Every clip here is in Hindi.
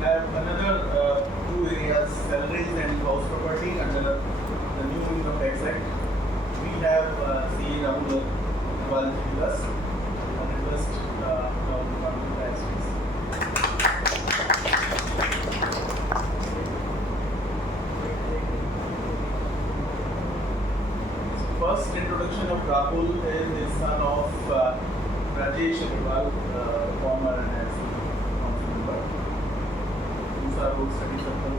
have another two areas, salaries and house property under the new Income Tax Act. We have CA Rahul Wal with us. I request Rahul to come to the aspects. First introduction of Rahul is the son of Rajesh Agarwal, former NSC council member. These are both study circle.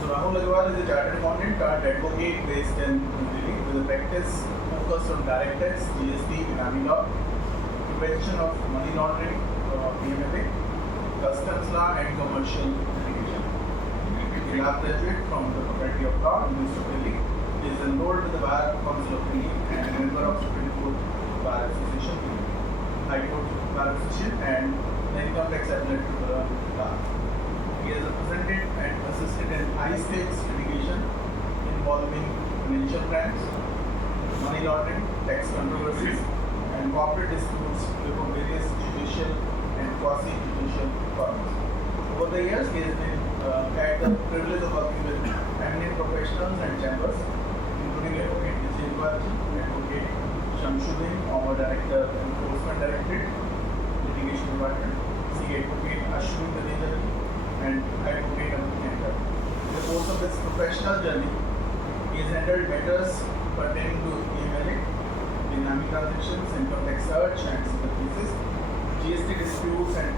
So Rahul Agarwal is a chartered accountant, advocate based in New Delhi with a practice focused on direct tax, GST, Benami law, prevention of money laundering, PMFA, customs law and commercial litigation. A law graduate from the Faculty of Law, University of Delhi. He is enrolled with the Bar Council of Delhi and a member of Supreme Court Bar Association, High Court Bar Association, and the Income Tax Appellate Bar. He has represented and assisted in high stakes litigation involving financial crimes, money laundering, tax controversies, and corporate disputes before various judicial and quasi-judicial forums. Over the years, he has been had the privilege of working with eminent professionals and chambers, including Advocate Vijay Baji, Advocate Shamsuddin, former Director, Enforcement Directorate, Litigation Department, C. Advocate Ashwin Ganejari, and Advocate Amit Kender. In the course of his professional journey, he has handled matters pertaining to EMLA, dynamic transactions, income tax search and civil cases, GST disputes and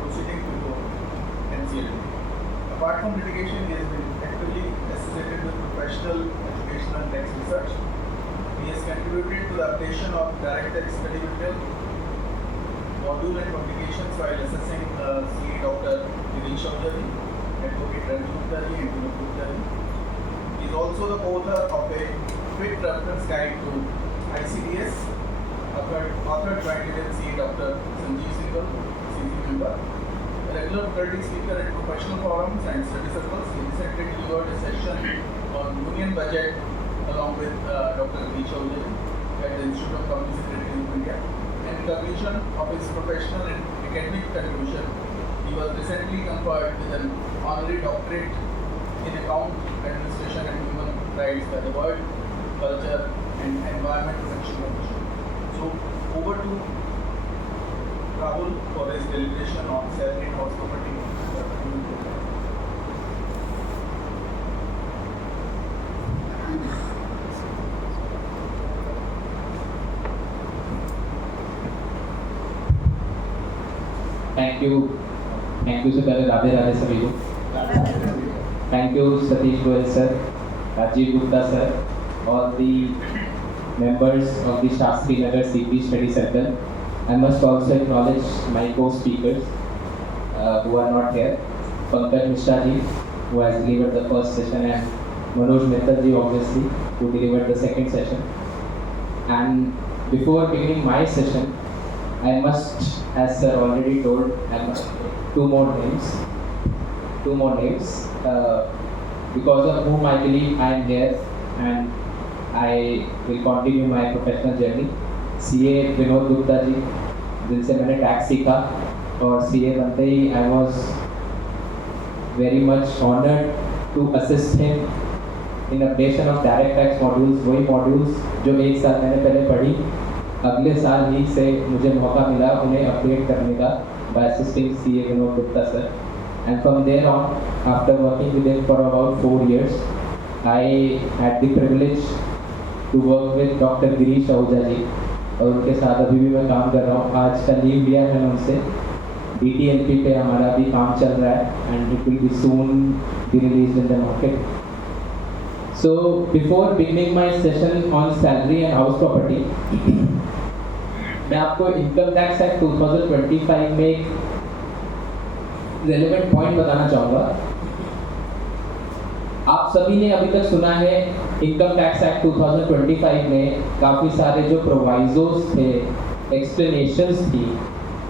proceedings before NCLT. Apart from litigation, he has been actively associated with professional, educational and tax research. He has contributed to the updation of direct tax study material, module and publications while assessing CA Dr. Girish Aujari, Advocate Ranjit Guptaji and Vinod Guptaji. He is also the author of a quick reference guide to ICDS, authored by CA Dr. Sanjeev Singhal, CC member. A regular faculty speaker at professional forums and study circles. He recently delivered a session on union budget along with Dr. Girish Aujari at the Institute of Company Secretaries of India. In recognition of his professional and academic contribution, he was recently conferred with an honorary doctorate in account administration and human rights by the World Culture and Environment Protection Commission. So over to Rahul for his deliberation on salary and house property. Thank you से पहले राधे राधे सभी को। Thank you Satish Goyal sir, Rajeev Gupta sir, all the members of the Shastri Nagar CP Study Circle. I must also acknowledge my co-speakers who are not here. Pankaj Mishra ji, who has delivered the first session, and Manoj Mittal ji, obviously, who delivered the second session. And before beginning my session, I must, as sir already told, I must two more names, because of whom I believe I am here and I will continue my professional journey. CA Vinod Gupta ji, जिनसे मैंने टैक्स सीखा, और CA बनते ही I was very much honored to assist him in updation of direct tax modules, वही modules जो एक साल मैंने पहले पढ़ी, अगले साल ही से मुझे मौका मिला उन्हें अपडेट करने का by assisting CA Vinod Gupta sir. And from there on, after working with him for about 4 years, I had the privilege to work with Dr. Girish Aujari जी, और उनके साथ अभी भी मैं काम कर रहा हूँ। आज का लीव लिया मैंने उनसे, DTLP पे हमारा भी काम चल रहा है and it will be soon be released in the market. So before beginning my session on salary and house property, मैं आपको इनकम टैक्स एक्ट 2025 में एक रेलेवेंट पॉइंट बताना चाहूँगा। आप सभी ने अभी तक सुना है इनकम टैक्स एक्ट 2025 में काफ़ी सारे जो प्रोवाइजोस थे, एक्सप्लेनेशंस थी,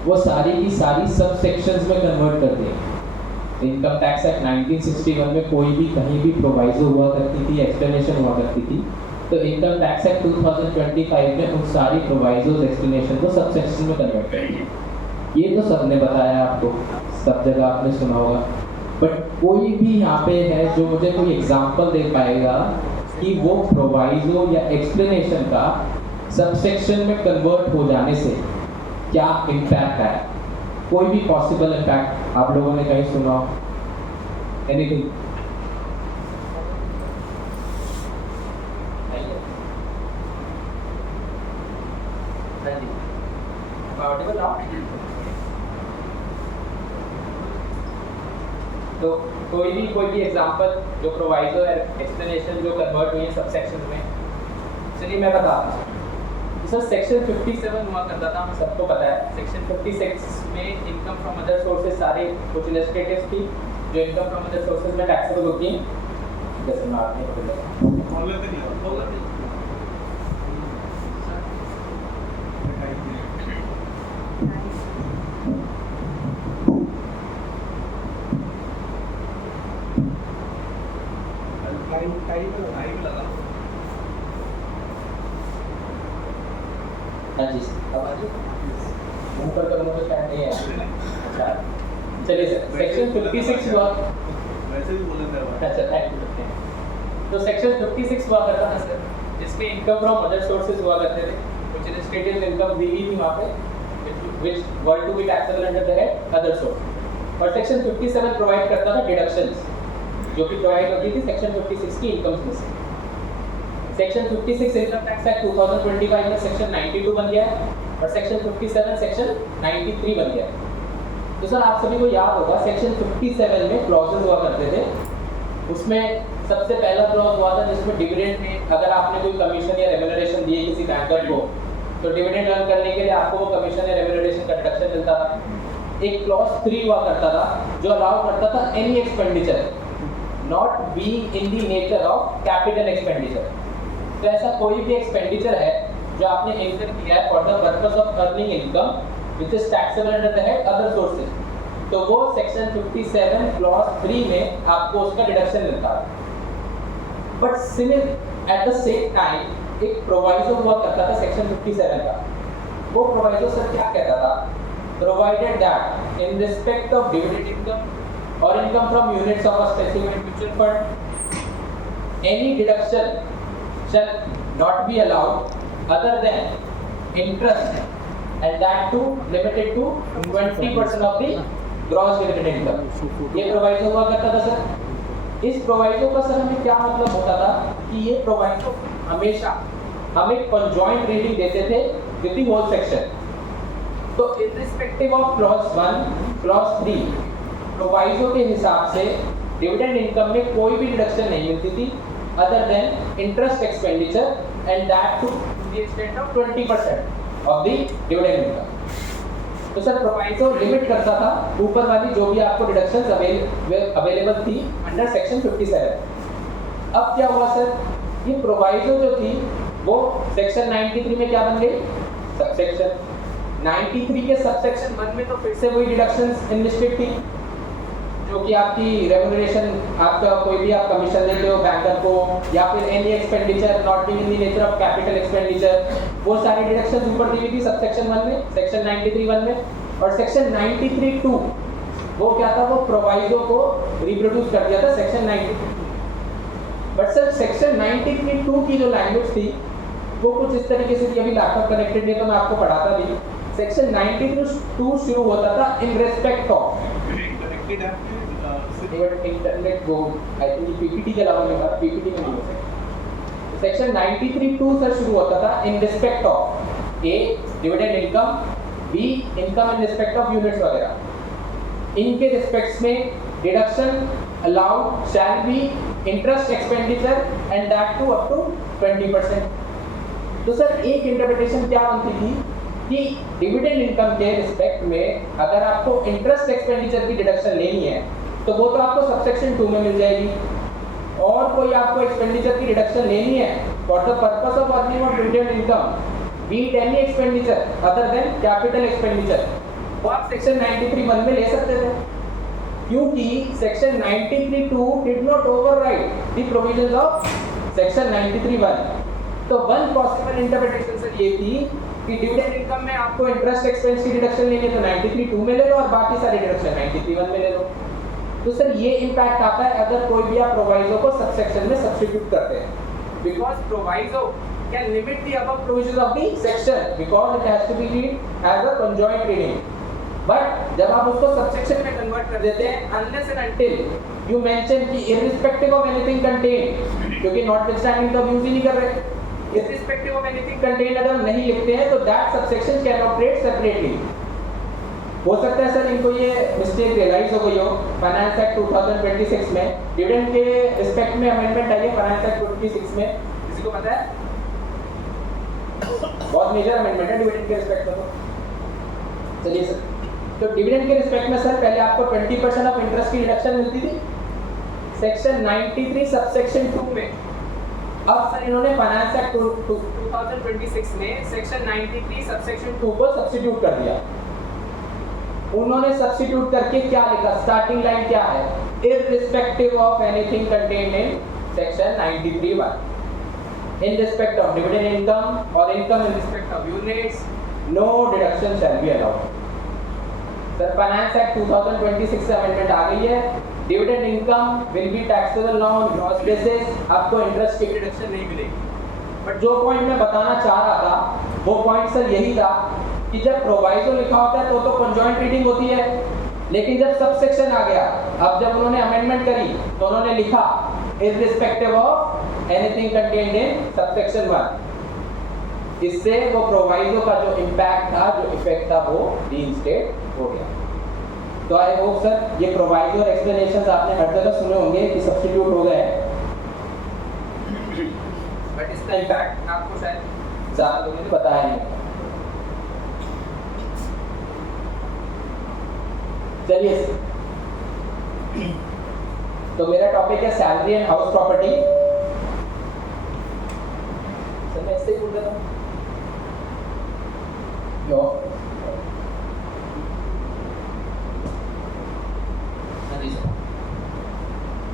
वो सारी की सारी सब सेक्शंस में कन्वर्ट कर दी। इनकम टैक्स एक्ट 1961 में कोई भी कहीं भी प्रोवाइजो हुआ करती थी, एक्सप्लेनेशन हुआ करती थी, तो इनकम टैक्स एक्ट 2025 ने उन सारी प्रोवाइजोस एक्सप्लेनेशन को सब सेक्शन में कन्वर्ट कर दिया। ये तो सबने बताया आपको, सब जगह आपने सुना होगा, बट कोई भी यहाँ पे है जो मुझे कोई एग्जांपल दे पाएगा कि वो प्रोवाइजो या एक्सप्लेनेशन का सबसेक्शन में कन्वर्ट हो जाने से क्या इम्पैक्ट है? कोई भी पॉसिबल इम्पैक्ट आप लोगों ने कहीं सुना हो? एनीथिंग? तो कोई भी एग्जांपल जो प्रोवाइजो है एक्सप्लेनेशन जो कन्वर्ट हुई है सबसेक्शन में? चलिए मैं बताता हूँ सर। सेक्शन 57 हुआ करता था, हम सबको पता है। सेक्शन 56 में इनकम फ्रॉम अदर सोर्सेज सारे कुछ इलस्ट्रेटिव्स थी जो इनकम फ्रॉम अदर सोर्सेज में टैक्सेबल होती हैं। जैसे मैं आपने हाँ जी ऊपर का मुझे स्टैंड नहीं है। अच्छा चलिए सर, सेक्शन 56 हुआ। वैसे भी बोले थे। अच्छा थैंक यू। तो सेक्शन 56 हुआ करता था सर, जिसमें इनकम फ्रॉम अदर सोर्सेज हुआ करते थे, कुछ इलस्ट्रेटिव इनकम दी हुई थी वहाँ पे which were to be taxable under the head other source। और सेक्शन 57 प्रोवाइड करता था डिडक्शंस जो कि प्रोवाइड होती थी सेक्शन 56 की इनकम में से। सेक्शन 56 इनकम टैक्स एक्ट 2025 में सेक्शन 92 बन गया है और सेक्शन 57 सेक्शन 93 बन गया है। तो सर आप सभी को याद होगा सेक्शन 57 में क्लॉजेस हुआ करते थे। उसमें सबसे पहला क्लॉज हुआ था जिसमें डिविडेंड में अगर आपने कोई कमीशन या रेम्यूनरेशन दिए किसी बैंकर को तो डिविडेंड अर्न करने के लिए आपको वो कमीशन या रेम्यूनरेशन का डिडक्शन मिलता था। एक क्लॉज 3 हुआ करता था जो अलाउ करता था any expenditure not being in the nature of capital expenditure. तो ऐसा कोई भी एक्सपेंडिचर है जो आपने इनकर किया है for the purpose of earning income which is taxable under the head other sources, तो वो सेक्शन 57 क्लॉज 3 में आपको उसका डिडक्शन मिलता है। But similar at the same time एक प्रोवाइजो हुआ करता था सेक्शन 57 का। वो प्रोवाइजो सर क्या कहता था? Provided that in respect of dividend income और income from units of a specific mutual fund any deduction shall not be allowed other than interest and that too limited to 20% of the gross dividend income। ये प्रोवाइजो हुआ करता था सर। इस प्रोवाइजो का सर हमें क्या मतलब होता था कि ये प्रोवाइजो हमेशा हम एक कंजॉइंट रीडिंग देते थे विद द होल सेक्शन। तो irrespective of clause 1 clause 3 proviso के हिसाब से डिविडेंड इनकम में कोई भी डिडक्शन नहीं मिलती थी other than interest expenditure and that to the extent of 20% of the dividend income। तो सर प्रोवाइजो लिमिट करता था ऊपर वाली जो भी आपको डिडक्शंस अवेलेबल थी अंडर सेक्शन 57। अब क्या हुआ सर, ये प्रोवाइजो जो थी वो सेक्शन 93 में क्या बन गई? सबसेक्शन 93 के सबसेक्शन 1 में तो फिर से वही डिडक्शंस इनलिस्टेड थी जो कि आपकी रेम्यूनरेशन, आपका कोई भी आप कमीशन देते हो बैंकर को या फिर any expenditure not being in the nature of capital expenditure, वो सारी डिडक्शंस ऊपर दी हुई थी सबसेक्शन 1 में, सेक्शन 93 1 में। और सेक्शन 93 2 वो क्या था? वो प्रोवाइजो को रिप्रोड्यूस कर दिया था सेक्शन 93। बट सर सेक्शन 93 2 की जो लैंग्वेज थी वो कुछ इस तरीके से थी, अभी लैपटॉप कनेक्टेड नहीं तो मैं आपको पढ़ाता भी। सेक्शन 93 2 शुरू होता था इन रिस्पेक्ट ऑफ इंटरनेट वो आई थिंक पीपीटी के अलावा नहीं, पीपीटी में नहीं हो सकता। सेक्शन 93 2 से शुरू होता था in respect of A dividend income, B income in respect of units वगैरह। इनके रिस्पेक्ट्स में deduction allowed shall be interest expenditure and that too up to 20%। तो सर एक इंटरप्रिटेशन क्या बनती थी कि डिविडेंड इनकम के रिस्पेक्ट में अगर आपको इंटरेस्ट एक्सपेंडिचर की डिडक्शन लेनी है तो वो तो आपको सबसेक्शन 2 में मिल जाएगी, और कोई आपको एक्सपेंडिचर की डिडक्शन लेनी है for the purpose of earning of dividend income B it any expenditure other than capital expenditure, वो आप सेक्शन 93 1 में ले सकते थे, क्योंकि section 93 2 did not override the provisions of section 93 1। तो वन पॉसिबल इंटरप्रिटेशन सर ये थी कि डिविडेंड इनकम में आपको इंटरेस्ट एक्सपेंस की डिडक्शन लेनी है तो 93 2 में ले लो और बाकी सारी डिडक्शन 93 1 में ले लो। तो सर ये इम्पैक्ट आता है अगर कोई भी आप प्रोवाइजो को सबसेक्शन में सब्स्टिट्यूट करते हैं, because proviso can limit the above provision of the section because it has to be read as a conjoint reading. But जब आप उसको सबसेक्शन में कन्वर्ट कर देते हैं unless and until you mention कि इररिस्पेक्टिव ऑफ एनीथिंग कंटेन, क्योंकि नॉटविथस्टैंडिंग का यूज ही नहीं कर रहे, इररिस्पेक्टिव ऑफ एनीथिंग कंटेन अगर हम नहीं लिखते हैं तो that subsection can operate separately. हो सकता है सर इनको ये मिस्टेक रियलाइज हो गई हो, फाइनेंस एक्ट 2026 में डिविडेंड के रिस्पेक्ट में अमेंडमेंट आई है फाइनेंस एक्ट 26 में, किसी को पता है? बहुत मेजर अमेंडमेंट है डिविडेंड के रिस्पेक्ट में। तो चलिए सर, तो डिविडेंड के रिस्पेक्ट में सर पहले आपको 20% ऑफ इंटरेस्ट की रिडक्शन मिलती थी सेक्शन 93 सबसेक्शन 2 में। अब सर इन्होंने फाइनेंस एक्ट 2026 में सेक्शन 93 सबसेक्शन 2 को सब्स्टिट्यूट कर दिया। उन्होंने सब्स्टिट्यूट करके क्या लिखा, स्टार्टिंग लाइन क्या है, irrespective of anything contained in section 93(1) in respect of dividend income और income in respect of units no deduction shall be allowed. Sir finance act 2026 से अमेंडमेंट आ गई है, dividend income will be taxable now on gross basis, आपको इंटरेस्ट की डिडक्शन नहीं मिलेगी। बट जो पॉइंट मैं बताना चाह रहा था वो पॉइंट सर यही था कि जब प्रोवाइजो लिखा होता है तो कंजॉइंट रीडिंग होती है, लेकिन जब सबसेक्शन आ गया, अब जब उन्होंने अमेंडमेंट करी तो उन्होंने लिखा irrespective of anything contained in subsection 1। इससे वो प्रोवाइजो का जो इम्पैक्ट था, जो इफेक्ट था, वो रीइंस्टेट हो गया। तो आई होप सर ये प्रोवाइजो और एक्सप्लेनेशंस आपने हर जगह सुने होंगे कि सब्स्टिट्यूट हो गए हैं, बट इसका इम्पैक्ट आपको शायद ज़्यादा लोगों ने बताया नहीं। चलिए तो मेरा टॉपिक है salary and house property. Sir मैं इससे ही बोल रहा हूँ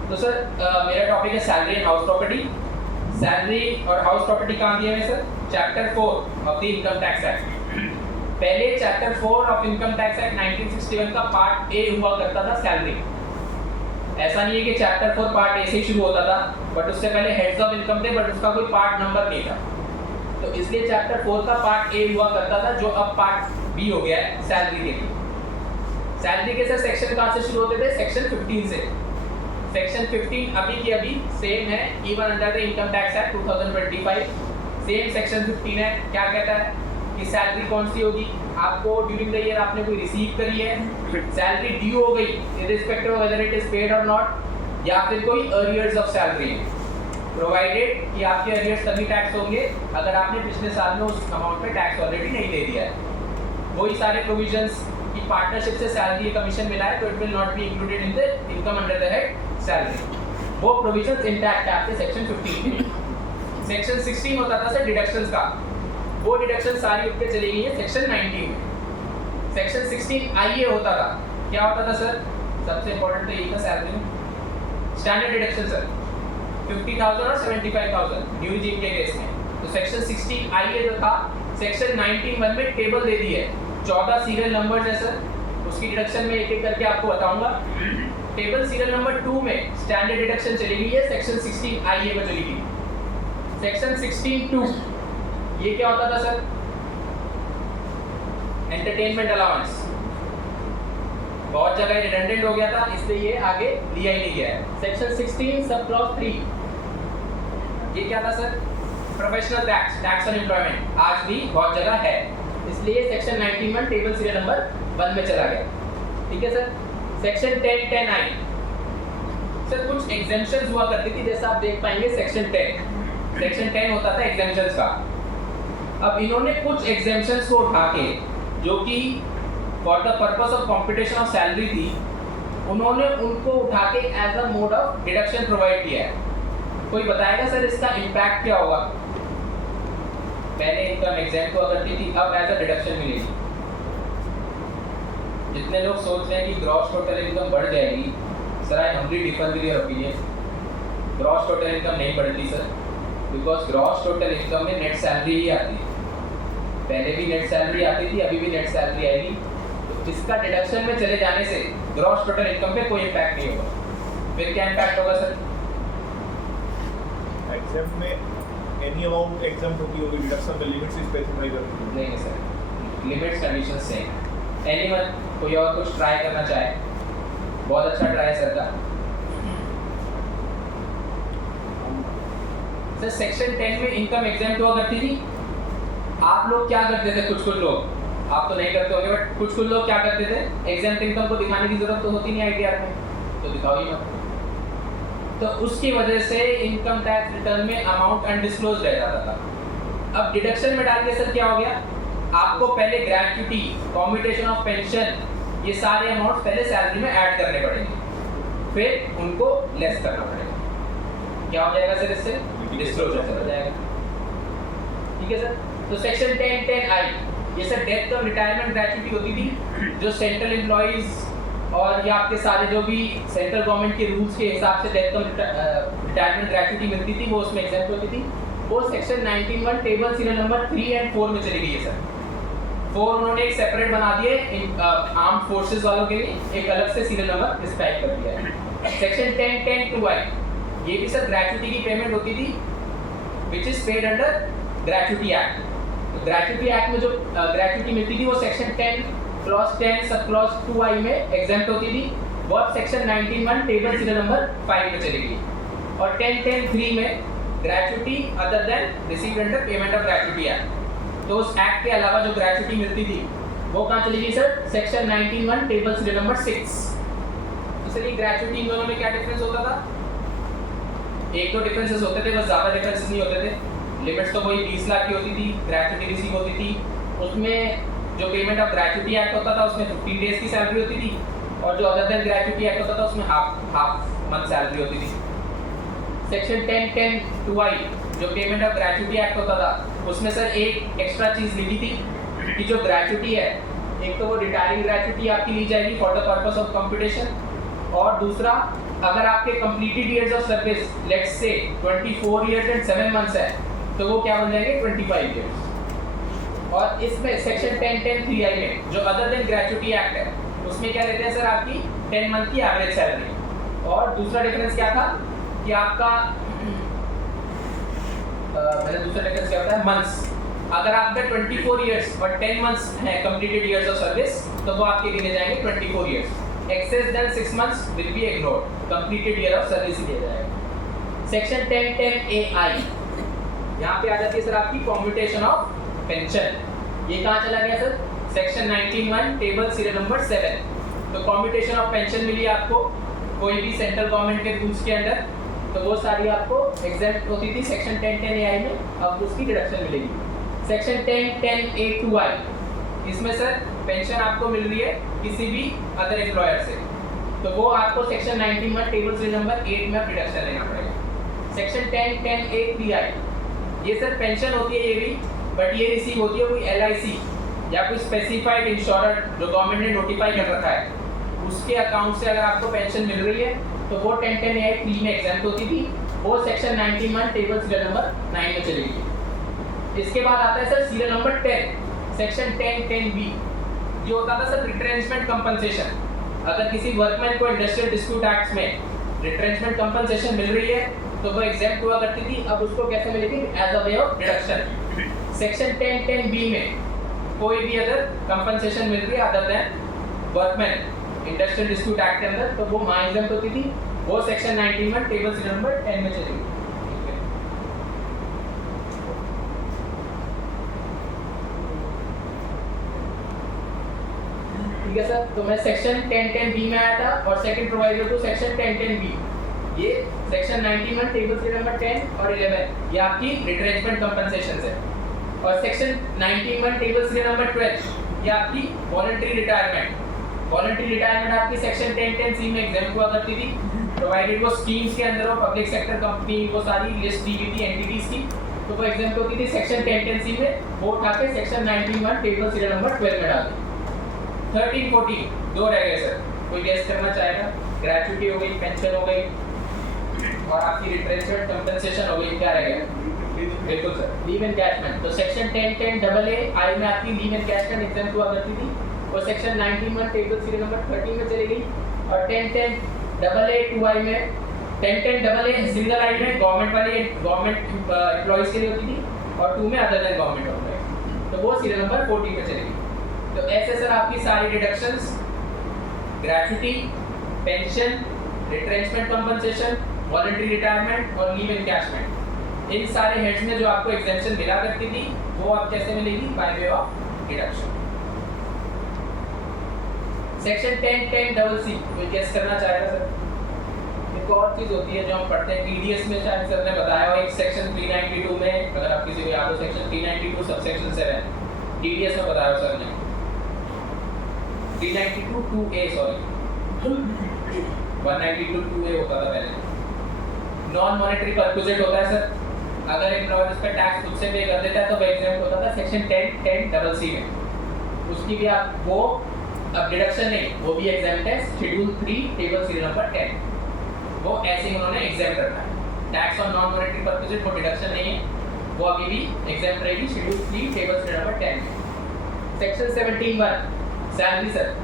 तो सर मेरा टॉपिक है salary and house property. Salary और हाउस प्रॉपर्टी कहाँ दिए हैं sir? Chapter 4 of the income tax act. पहले chapter 4 of income tax act 1961 का पार्ट ए हुआ करता था सैलरी। ऐसा नहीं है कि चैप्टर 4 पार्ट ए से शुरू होता था, बट उससे पहले हेड्स ऑफ इनकम थे, बट उसका कोई पार्ट नंबर नहीं था। तो इसलिए चैप्टर 4 का पार्ट ए हुआ करता था, जो अब पार्ट बी हो गया है सैलरी के लिए। सैलरी के सर सेक्शन कहाँ से शुरू होते थे? सेक्शन 15 से। सेक्शन 15 अभी की अभी सेम है, even under the income tax act 2025 same section 15 है। क्या कहता है कि सैलरी कौन सी होगी? आपको ड्यूरिंग द ईयर आपने कोई रिसीव करी है, सैलरी ड्यू हो गई irrespective of whether it is paid और नॉट, या फिर कोई अर्रियर्स ऑफ सैलरी है, प्रोवाइडेड कि आपके अर्रियर्स तभी टैक्स होंगे अगर आपने पिछले साल में उस अमाउंट पे टैक्स ऑलरेडी नहीं दे दिया है। वही सारे प्रोविजंस की पार्टनरशिप से सैलरी कमीशन मिला है तो it will not be included in the income under the head salary. वो प्रोविजंस इंटैक्ट है आपके सेक्शन 15। सेक्शन 16 होता था सर डिडक्शंस का, वो डिडक्शन सारी उठ के चली गई है सेक्शन 19 में। सेक्शन 16 आईए होता था, क्या होता था सर? सबसे इंपॉर्टेंट तो यही था सैलरी में स्टैंडर्ड डिडक्शन सर 50,000 और 75,000 न्यू रिजीम के केस में। तो सेक्शन 16 आईए जो था सेक्शन 19(1) में टेबल दे दी है, 14 सीरियल नंबर्स है सर, उसकी डिडक्शन में एक एक करके आपको बताऊंगा। टेबल सीरियल नंबर 2 में स्टैंडर्ड डिडक्शन चली गई है, सेक्शन 16 आईए में चली गई। सेक्शन 16(2) ये क्या होता था सर? Entertainment allowance. बहुत जगह रिडंडेंट हो गया था, इसलिए ये आगे लिया ही नहीं गया है। सेक्शन 16 सब क्लॉज 3 ये क्या था sir? Professional tax, tax on employment, आज भी बहुत जगह है, इसलिए सेक्शन 19(1) टेबल सीरियल नंबर 1 में चला गया। ठीक है सर। सेक्शन 10(10) आई सर, कुछ एग्जेम्पशंस हुआ करती थी, जैसा आप देख पाएंगे सेक्शन 10। सेक्शन 10 होता था एग्जेम्पशंस का। अब इन्होंने कुछ एग्जेम्पशंस को उठा के, जो कि for the purpose of competition of salary थी, उन्होंने उनको उठा के as a mode of deduction provide किया है। कोई बताएगा सर इसका इम्पैक्ट क्या होगा? पहले इनकम एग्जेम्प्ट हुआ करती थी, अब एज अ डिडक्शन मिलेगी। जितने लोग सोच रहे हैं कि ग्रॉस टोटल इनकम बढ़ जाएगी, sir I humbly differ with your opinion. Gross total income नहीं बढ़ती sir, because gross total income में नेट सैलरी ही आती है। पहले भी नेट सैलरी आती थी, अभी भी नेट सैलरी आएगी, तो इसका डिडक्शन में चले जाने से ग्रॉस टोटल इनकम पे कोई इम्पैक्ट नहीं होगा। फिर क्या इम्पैक्ट होगा सर? एग्जाम में एनी अमाउंट एग्जाम होगी डिडक्शन में लिमिट से स्पेसिफाई करनी नहीं सर, लिमिट्स कंडीशन सेम है। एनीवन कोई और कुछ ट्राई करना चाहे? बहुत अच्छा ट्राई सर का। सर सेक्शन 10 में इनकम एग्जाम्प्ट हुआ करती थी। आप लोग क्या करते थे? कुछ लोग, आप तो नहीं करते होंगे, बट कुछ लोग क्या करते थे, एग्जाम्प्ट इनकम को दिखाने की जरूरत तो होती नहीं आईटीआर में, तो दिखाओ ही मत। तो उसकी वजह से इनकम टैक्स रिटर्न में अमाउंट अनडिस्क्लोज रह जाता था। अब डिडक्शन में डाल के सर क्या हो गया, आपको पहले ग्रेच्युटी, कॉम्यूटेशन ऑफ पेंशन, ये सारे अमाउंट पहले सैलरी में ऐड करने पड़ेंगे, फिर उनको लेस करना पड़ेगा। क्या हो जाएगा सर इससे? डिस्क्लोजर चला जाएगा। ठीक है सर। तो सेक्शन 10(10)(I) ये सर डेथ कम रिटायरमेंट ग्रेच्युटी होती थी, जो सेंट्रल एम्प्लॉइज और ये आपके सारे जो भी सेंट्रल गवर्नमेंट के रूल्स के हिसाब से डेथ कम रिटायरमेंट ग्रेच्युटी मिलती थी, वो उसमें एग्जाम्प्ट होती थी। वो सेक्शन 19(1) टेबल सीरियल नंबर 3 और 4 में चली गई है सर। 4 उन्होंने एक सेपरेट बना दिए आर्म्ड फोर्सेस वालों के लिए, एक अलग से सीरियल नंबर प्रिस्क्राइब कर दिया है। सेक्शन 10(10)(2)(I) ये भी सर ग्रेच्युटी की पेमेंट होती थी, which is paid under gratuity act. तो ग्रेच्युटी एक्ट में जो ग्रेच्युटी मिलती थी वो section 10 clause 10 sub clause 2(I) में एग्जाम्प्ट होती थी, वो अब सेक्शन 19(1) टेबल सीरियल नंबर 5 में चली गई। और 10(10)(3) में gratuity other than received under payment of gratuity act. तो उस एक्ट के अलावा जो ग्रेच्युटी मिलती थी वो कहाँ चली गई sir? Section 19(1) table serial number 6। तो सर ये ग्रेच्युटी इन दोनों में क्या डिफरेंस होता था? एक दो डिफरेंसेस होते थे, बस ज़्यादा डिफरेंसेस नहीं होते थे। लिमिट्स तो वही 20 लाख की होती थी, ग्रेच्युटी रिसीव होती थी, उसमें जो पेमेंट ऑफ ग्रेच्युटी एक्ट होता था उसमें 15 डेज की सैलरी होती थी, और जो अदर देन ग्रेच्युटी एक्ट होता था उसमें हाफ मंथ सैलरी होती थी। सेक्शन 10(10)(2)(I) जो पेमेंट ऑफ ग्रेच्युटी एक्ट होता था उसमें सर एक एक्स्ट्रा चीज़ लिखी थी कि जो ग्रेच्युटी है, एक तो वो रिटायरिंग ग्रेच्युटी आपकी ली जाएगी for the purpose of computation, और दूसरा अगर आपके completed years of service let's say 24 years and 7 months है तो वो क्या बन जाएंगे 25 ईयर्स। और इसमें सेक्शन 10(10)(3)(I) में जो अदर देन ग्रेच्युटी एक्ट है उसमें क्या लेते हैं सर, आपकी 10 मंथ की एवरेज सैलरी। और दूसरा डिफरेंस क्या था कि आपका मेरा दूसरा डिफरेंस क्या होता है, मंथ्स। अगर आपका 24 ईयर्स और 10 मंथ्स है कंप्लीटेड ईयर्स ऑफ सर्विस तो वो आपके गिने जाएंगे 24 years. Excess than 6 months will be ignored, completed year of service दिया जाएगा। सेक्शन 10(10)(A)(I) यहाँ पे आ जाती है सर आपकी कॉम्यूटेशन ऑफ पेंशन। ये कहाँ चला गया sir? Section 19(1) table serial number 7। तो कॉम्यूटेशन ऑफ पेंशन मिली आपको कोई भी सेंट्रल गवर्नमेंट के रूल्स के अंडर, तो वो सारी आपको एग्जैक्ट होती थी सेक्शन 10(10)(A)(I) में, अब उसकी डिडक्शन मिलेगी। सेक्शन 10(10)(A)(2)(I) इसमें सर पेंशन आपको मिल रही है किसी भी अदर एम्प्लॉयर से, तो वो आपको सेक्शन 19(1) टेबल सीरियल नंबर 8 में डिडक्शन लेना पड़ेगा। सेक्शन 10(10)(A)(3)(I) ये सर पेंशन होती है ये भी, बट ये रिसीव होती है कोई LIC या कोई स्पेसिफाइड इंश्योरर जो गवर्नमेंट ने नोटिफाई कर रखा है, उसके अकाउंट से अगर आपको पेंशन मिल रही है तो वो 10(10)(A)(3) में एग्जाम्प्ट होती थी, वो सेक्शन 19(1) टेबल सीरियल नंबर 9 में चली गई। इसके बाद आता है sir serial number 10 section 10(10)(B) ये होता था सर रिट्रेंचमेंट कंपनसेशन। अगर किसी वर्कमैन को इंडस्ट्रियल डिस्प्यूट एक्ट में रिट्रेंचमेंट कंपनसेशन मिल रही है तो वो एग्जाम्प्ट हुआ करती थी, अब उसको कैसे मिलेगी? As a way of deduction. Section 10(10)(B) में कोई भी अगर कंपनसेशन मिल रही है other than workman industrial dispute act के अंदर, तो वो वहाँ एग्जाम्प्ट होती थी, वो सेक्शन 19(1) टेबल सीरियल नंबर 10 में चली गई। ठीक है सर। तो मैं सेक्शन 10(10)(B) में आया था, और second provider to section 10(10)(B) ये सेक्शन 19(1) टेबल सीरियल नंबर 10 और 11 ये आपकी रिट्रेंचमेंट कंपनसेशन है, और सेक्शन 19(1) टेबल सीरियल नंबर 12 ये आपकी वॉलंटरी रिटायरमेंट। वॉलंटरी रिटायरमेंट आपकी सेक्शन 10(10)(C) में एग्जाम्प्ट हुआ करती थी, प्रोवाइडेड वो स्कीम्स के अंदर वो पब्लिक सेक्टर कंपनी वो सारी लिस्ट दी हुई थी एंटिटीज की, तो वो एग्जाम्प्ट होती थी सेक्शन 10(10)(C) में, वो उठा के सेक्शन 19(1) टेबल सीरियल नंबर 12 में डाल दी। 13, 14 दो रह गए सर, कोई गेस करना चाहेगा? ग्रेच्युटी हो गई, पेंशन हो गई, और आपकी रिट्रेंचमेंट कंपनसेशन हो गई, क्या रह गया? बिल्कुल सर। लीव एनकैशमेंट, तो सेक्शन 10 डबल ए आई में आपकी लीव एनकैशमेंट एग्जाम हुआ करती थी, वो सेक्शन 19(1) टेबल सीरियल नंबर 13 में चली गई। और 10 डबल ए 2 आई में 10 डबल ए सिंगल आई में गवर्नमेंट वाली गवर्नमेंट एम्प्लॉइज के लिए होती थी, और 2 में अदर देन गवर्नमेंट एम्प्लॉइज, तो वो सीरियल नंबर 14 में चली गई। तो ऐसे सर आपकी सारी deductions, gratuity, pension, retrenchment compensation, voluntary retirement और लीव एनकैशमेंट, इन सारे हेड्स में जो आपको एग्जेम्पशन मिला करती थी वो आप कैसे मिलेगी, by way of deduction. Section 10 double C कोई गेस करना चाहेगा सर? एक और चीज होती है जो हम पढ़ते हैं टीडीएस में, शायद सर ने बताया हो, एक सेक्शन 392 में, अगर आप किसी को याद हो, सेक्शन 392 सबसेक्शन 7 टीडीएस में बताया हो सर ने, 392 2A सॉरी 192 2A होता था पहले। नॉन मॉनेटरी परक्विजिट होता है सर, अगर एम्प्लॉयर उस पर टैक्स खुद से पे कर देता है तो वो एग्जाम्प्ट होता था सेक्शन 10 डबल सी में, उसकी भी आप वो अब डिडक्शन नहीं, वो भी एग्जाम्प्ट है शेड्यूल 3 टेबल सीरियल नंबर 10, वो ऐसे ही उन्होंने एग्जाम्प्ट रखा है। Tax on non monetary perquisite वो डिडक्शन नहीं है, वो अभी भी एग्जाम्प्ट रहेगी शेड्यूल 3 टेबल सीरियल नंबर 10 में। सेक्शन 17(1) सैलरी सर,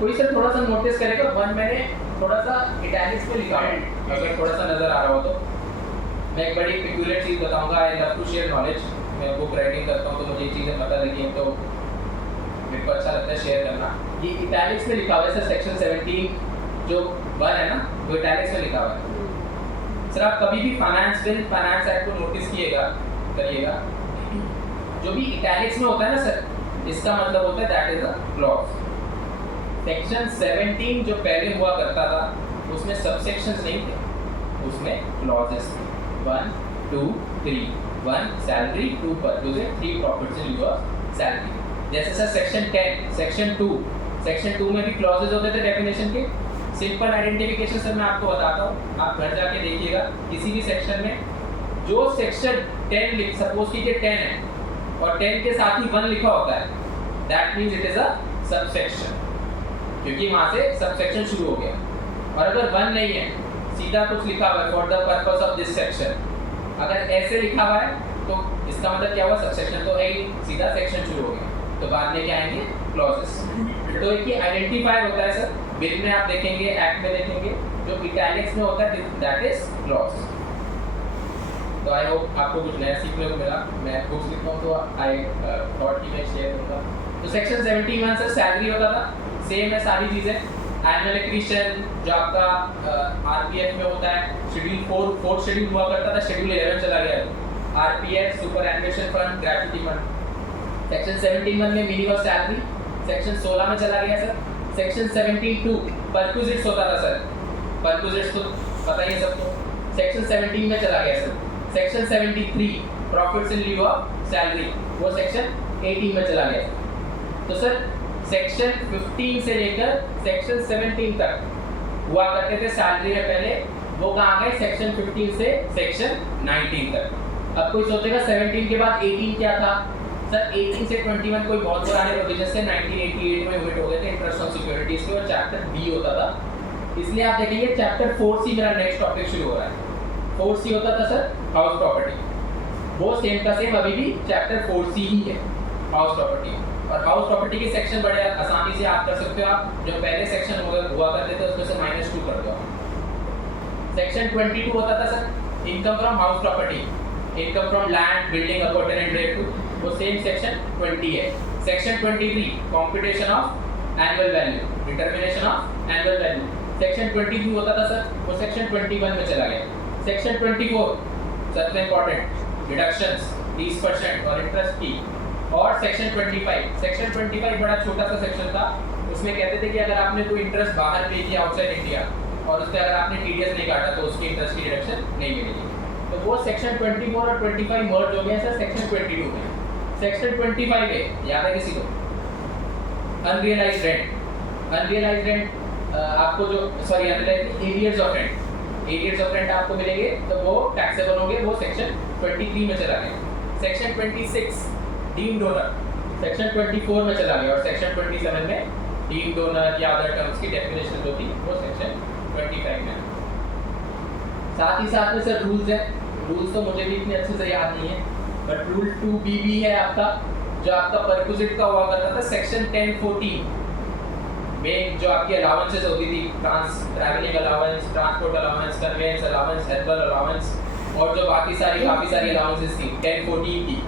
कोई सर थोड़ा सा नोटिस करेगा, 1 मैंने थोड़ा सा इटैलिक्स में लिखा है, अगर थोड़ा सा नजर आ रहा हो तो मैं एक बड़ी पेक्यूलियर चीज़ बताऊंगा। I love to share knowledge, मैं बुक राइटिंग करता हूँ तो मुझे ये चीज़ें पता लगी हैं तो मेरे को अच्छा लगता है शेयर करना। ये इटैलिक्स में लिखा हुआ है सर, सेक्शन 17 जो 1 है ना, वो इटैलिक्स में लिखा हुआ है सर। आप कभी भी फाइनेंस बिल, फाइनेंस एक्ट को नोटिस करिएगा, जो भी इटैलिक्स में होता है ना सर, इसका मतलब होता है that is a clause. Section 17 जो पहले हुआ करता था उसमें सबसेक्शंस नहीं थे, उसमें क्लॉजेस थे, 1 2 3, 1 salary, 2 purchase, 3 profits in लिeu of salary. जैसे सर सेक्शन 10 सेक्शन 2 में भी क्लॉजेस होते थे डेफिनेशन के। सिंपल आइडेंटिफिकेशन सर मैं आपको बताता हूँ, आप घर जाके देखिएगा किसी भी सेक्शन में जो सेक्शन 10 लिख, सपोज कीजिए 10 है और 10 के साथ ही 1 लिखा होता है, that means it is a subsection, क्योंकि वहां से सबसेक्शन शुरू हो गया। और अगर 1 नहीं है, सीधा कुछ लिखा हुआ है for the purpose of this section, अगर ऐसे लिखा हुआ है तो इसका मतलब क्या हुआ, सबसेक्शन तो है ही, सीधा सेक्शन शुरू हो गया, तो बाद में क्या आएंगे, क्लॉजेस। तो एक ये आइडेंटिफायर होता है सर, बिल में आप देखेंगे, एक्ट में देखेंगे, जो इटैलिक्स में होता है दैट इज क्लॉज। तो आई होप आपको कुछ नया सीखने को मिला। मैं बुक्स लिखता हूँ तो आई थॉट कि मैं शेयर करूँगा। तो सेक्शन 17(1) सर सैलरी होता था, सेम है सारी चीज़ें। एनुअल एक्रीशन जो आपका आरपीएफ में होता है, शेड्यूल 4 शेड्यूल हुआ करता था, शेड्यूल 11 चला गया। RPF, superannuation fund, gratuity fund. Section 17(1) में मीनिंग ऑफ सैलरी, सेक्शन 16 में चला गया सर। सेक्शन 17(2) परक्विजिट्स होता था सर, परक्विजिट्स तो पता ही है सबको, सेक्शन 17 में चला गया sir. Section 73 profits in लिeu of salary, वो सेक्शन 18 में चला गया। तो सर सेक्शन 15 से लेकर सेक्शन 17 तक हुआ करते थे सैलरी में पहले, वो कहाँ गए, सेक्शन 15 से सेक्शन 19 तक। अब कोई सोचेगा 17 के बाद 18 क्या था सर? 18 से 21 कोई बहुत पुराने प्रोविजन से 1988 में ओमिट हो गए थे इंटरेस्ट ऑन सिक्योरिटीज के, और चैप्टर बी होता था, इसलिए आप देखेंगे चैप्टर 4C मेरा नेक्स्ट टॉपिक शुरू हो रहा है। 4C होता था सर हाउस प्रॉपर्टी, वो सेम का सेम अभी भी चैप्टर 4C ही है, हाउस प्रॉपर्टी। और हाउस प्रॉपर्टी के सेक्शन बड़े आसानी से आप कर सकते हो, आप जो पहले सेक्शन हुआ करते थे उसमें से -2 कर दो। सेक्शन 22 होता था sir income from house property, income from land, building, opportunity rate, वो सेम सेक्शन 20 है। Section 23 computation of annual value, determination of annual value, section 22 होता था सर, वो सेक्शन 21 में चला गया। सेक्शन 24 सबसे इंपॉर्टेंट, डिडक्शंस 30% और इंटरेस्ट की। और सेक्शन 25 बड़ा छोटा सा सेक्शन था, उसमें कहते थे कि अगर आपने कोई इंटरेस्ट बाहर पे किया आउटसाइड इंडिया और उससे अगर आपने टीडीएस नहीं काटा तो उसकी इंटरेस्ट की डिडक्शन नहीं मिलेगी। तो वो सेक्शन 24 और 25 मर्ज हो गया सर सेक्शन 22 में। सेक्शन 25 है, याद है किसी को? अनरियलाइज्ड रेंट आपको जो sorry unrealised arrears of rent आपको मिलेंगे, तो वो टैक्सेबल होंगे, वो सेक्शन 23 में चला गया। सेक्शन 26 डीम्ड डोनर सेक्शन 24 में चला गया, और सेक्शन 27 में डीम्ड डोनर या अदर टर्म्स की डेफिनेशन जो थी वो सेक्शन 25 में। साथ ही साथ में सर रूल्स है, रूल्स तो मुझे भी इतने अच्छे से याद नहीं है, बट रूल 2B भी है आपका, जो आपका परक्विजिट का हुआ करता था सेक्शन 1014 में, जो आपकी अलाउंसेस होती थी, travelling allowance, transport allowance, convince allowance, herbal allowance, और जो काफ़ी सारी अलाउंसेस थी 1014 की,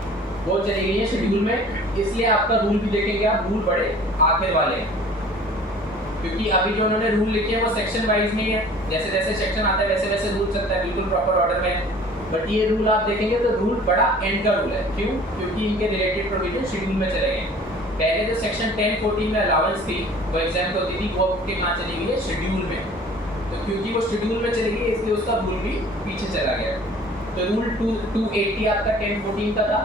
वो चली गई है शेड्यूल में। इसलिए आपका रूल भी देखेंगे आप, रूल बड़े आखिर वाले हैं, क्योंकि अभी जो उन्होंने रूल लिखे हैं वो सेक्शन वाइज नहीं है, जैसे जैसे सेक्शन आता है वैसे वैसे रूल चलता है, बिल्कुल प्रॉपर ऑर्डर में है। बट ये रूल आप देखेंगे तो रूल बड़ा एंड का रूल है। क्यों? क्योंकि इनके रिलेटेड प्रोविजन शेड्यूल में चले गए। पहले जो सेक्शन 1014 में अलाउंस थी वो एग्जाम होती थी, वो आपके कहाँ चली गई है? शेड्यूल में। तो क्योंकि वो शेड्यूल में चली गई इसलिए उसका रूल भी पीछे चला गया। तो रूल 280 आपका 1014 का था।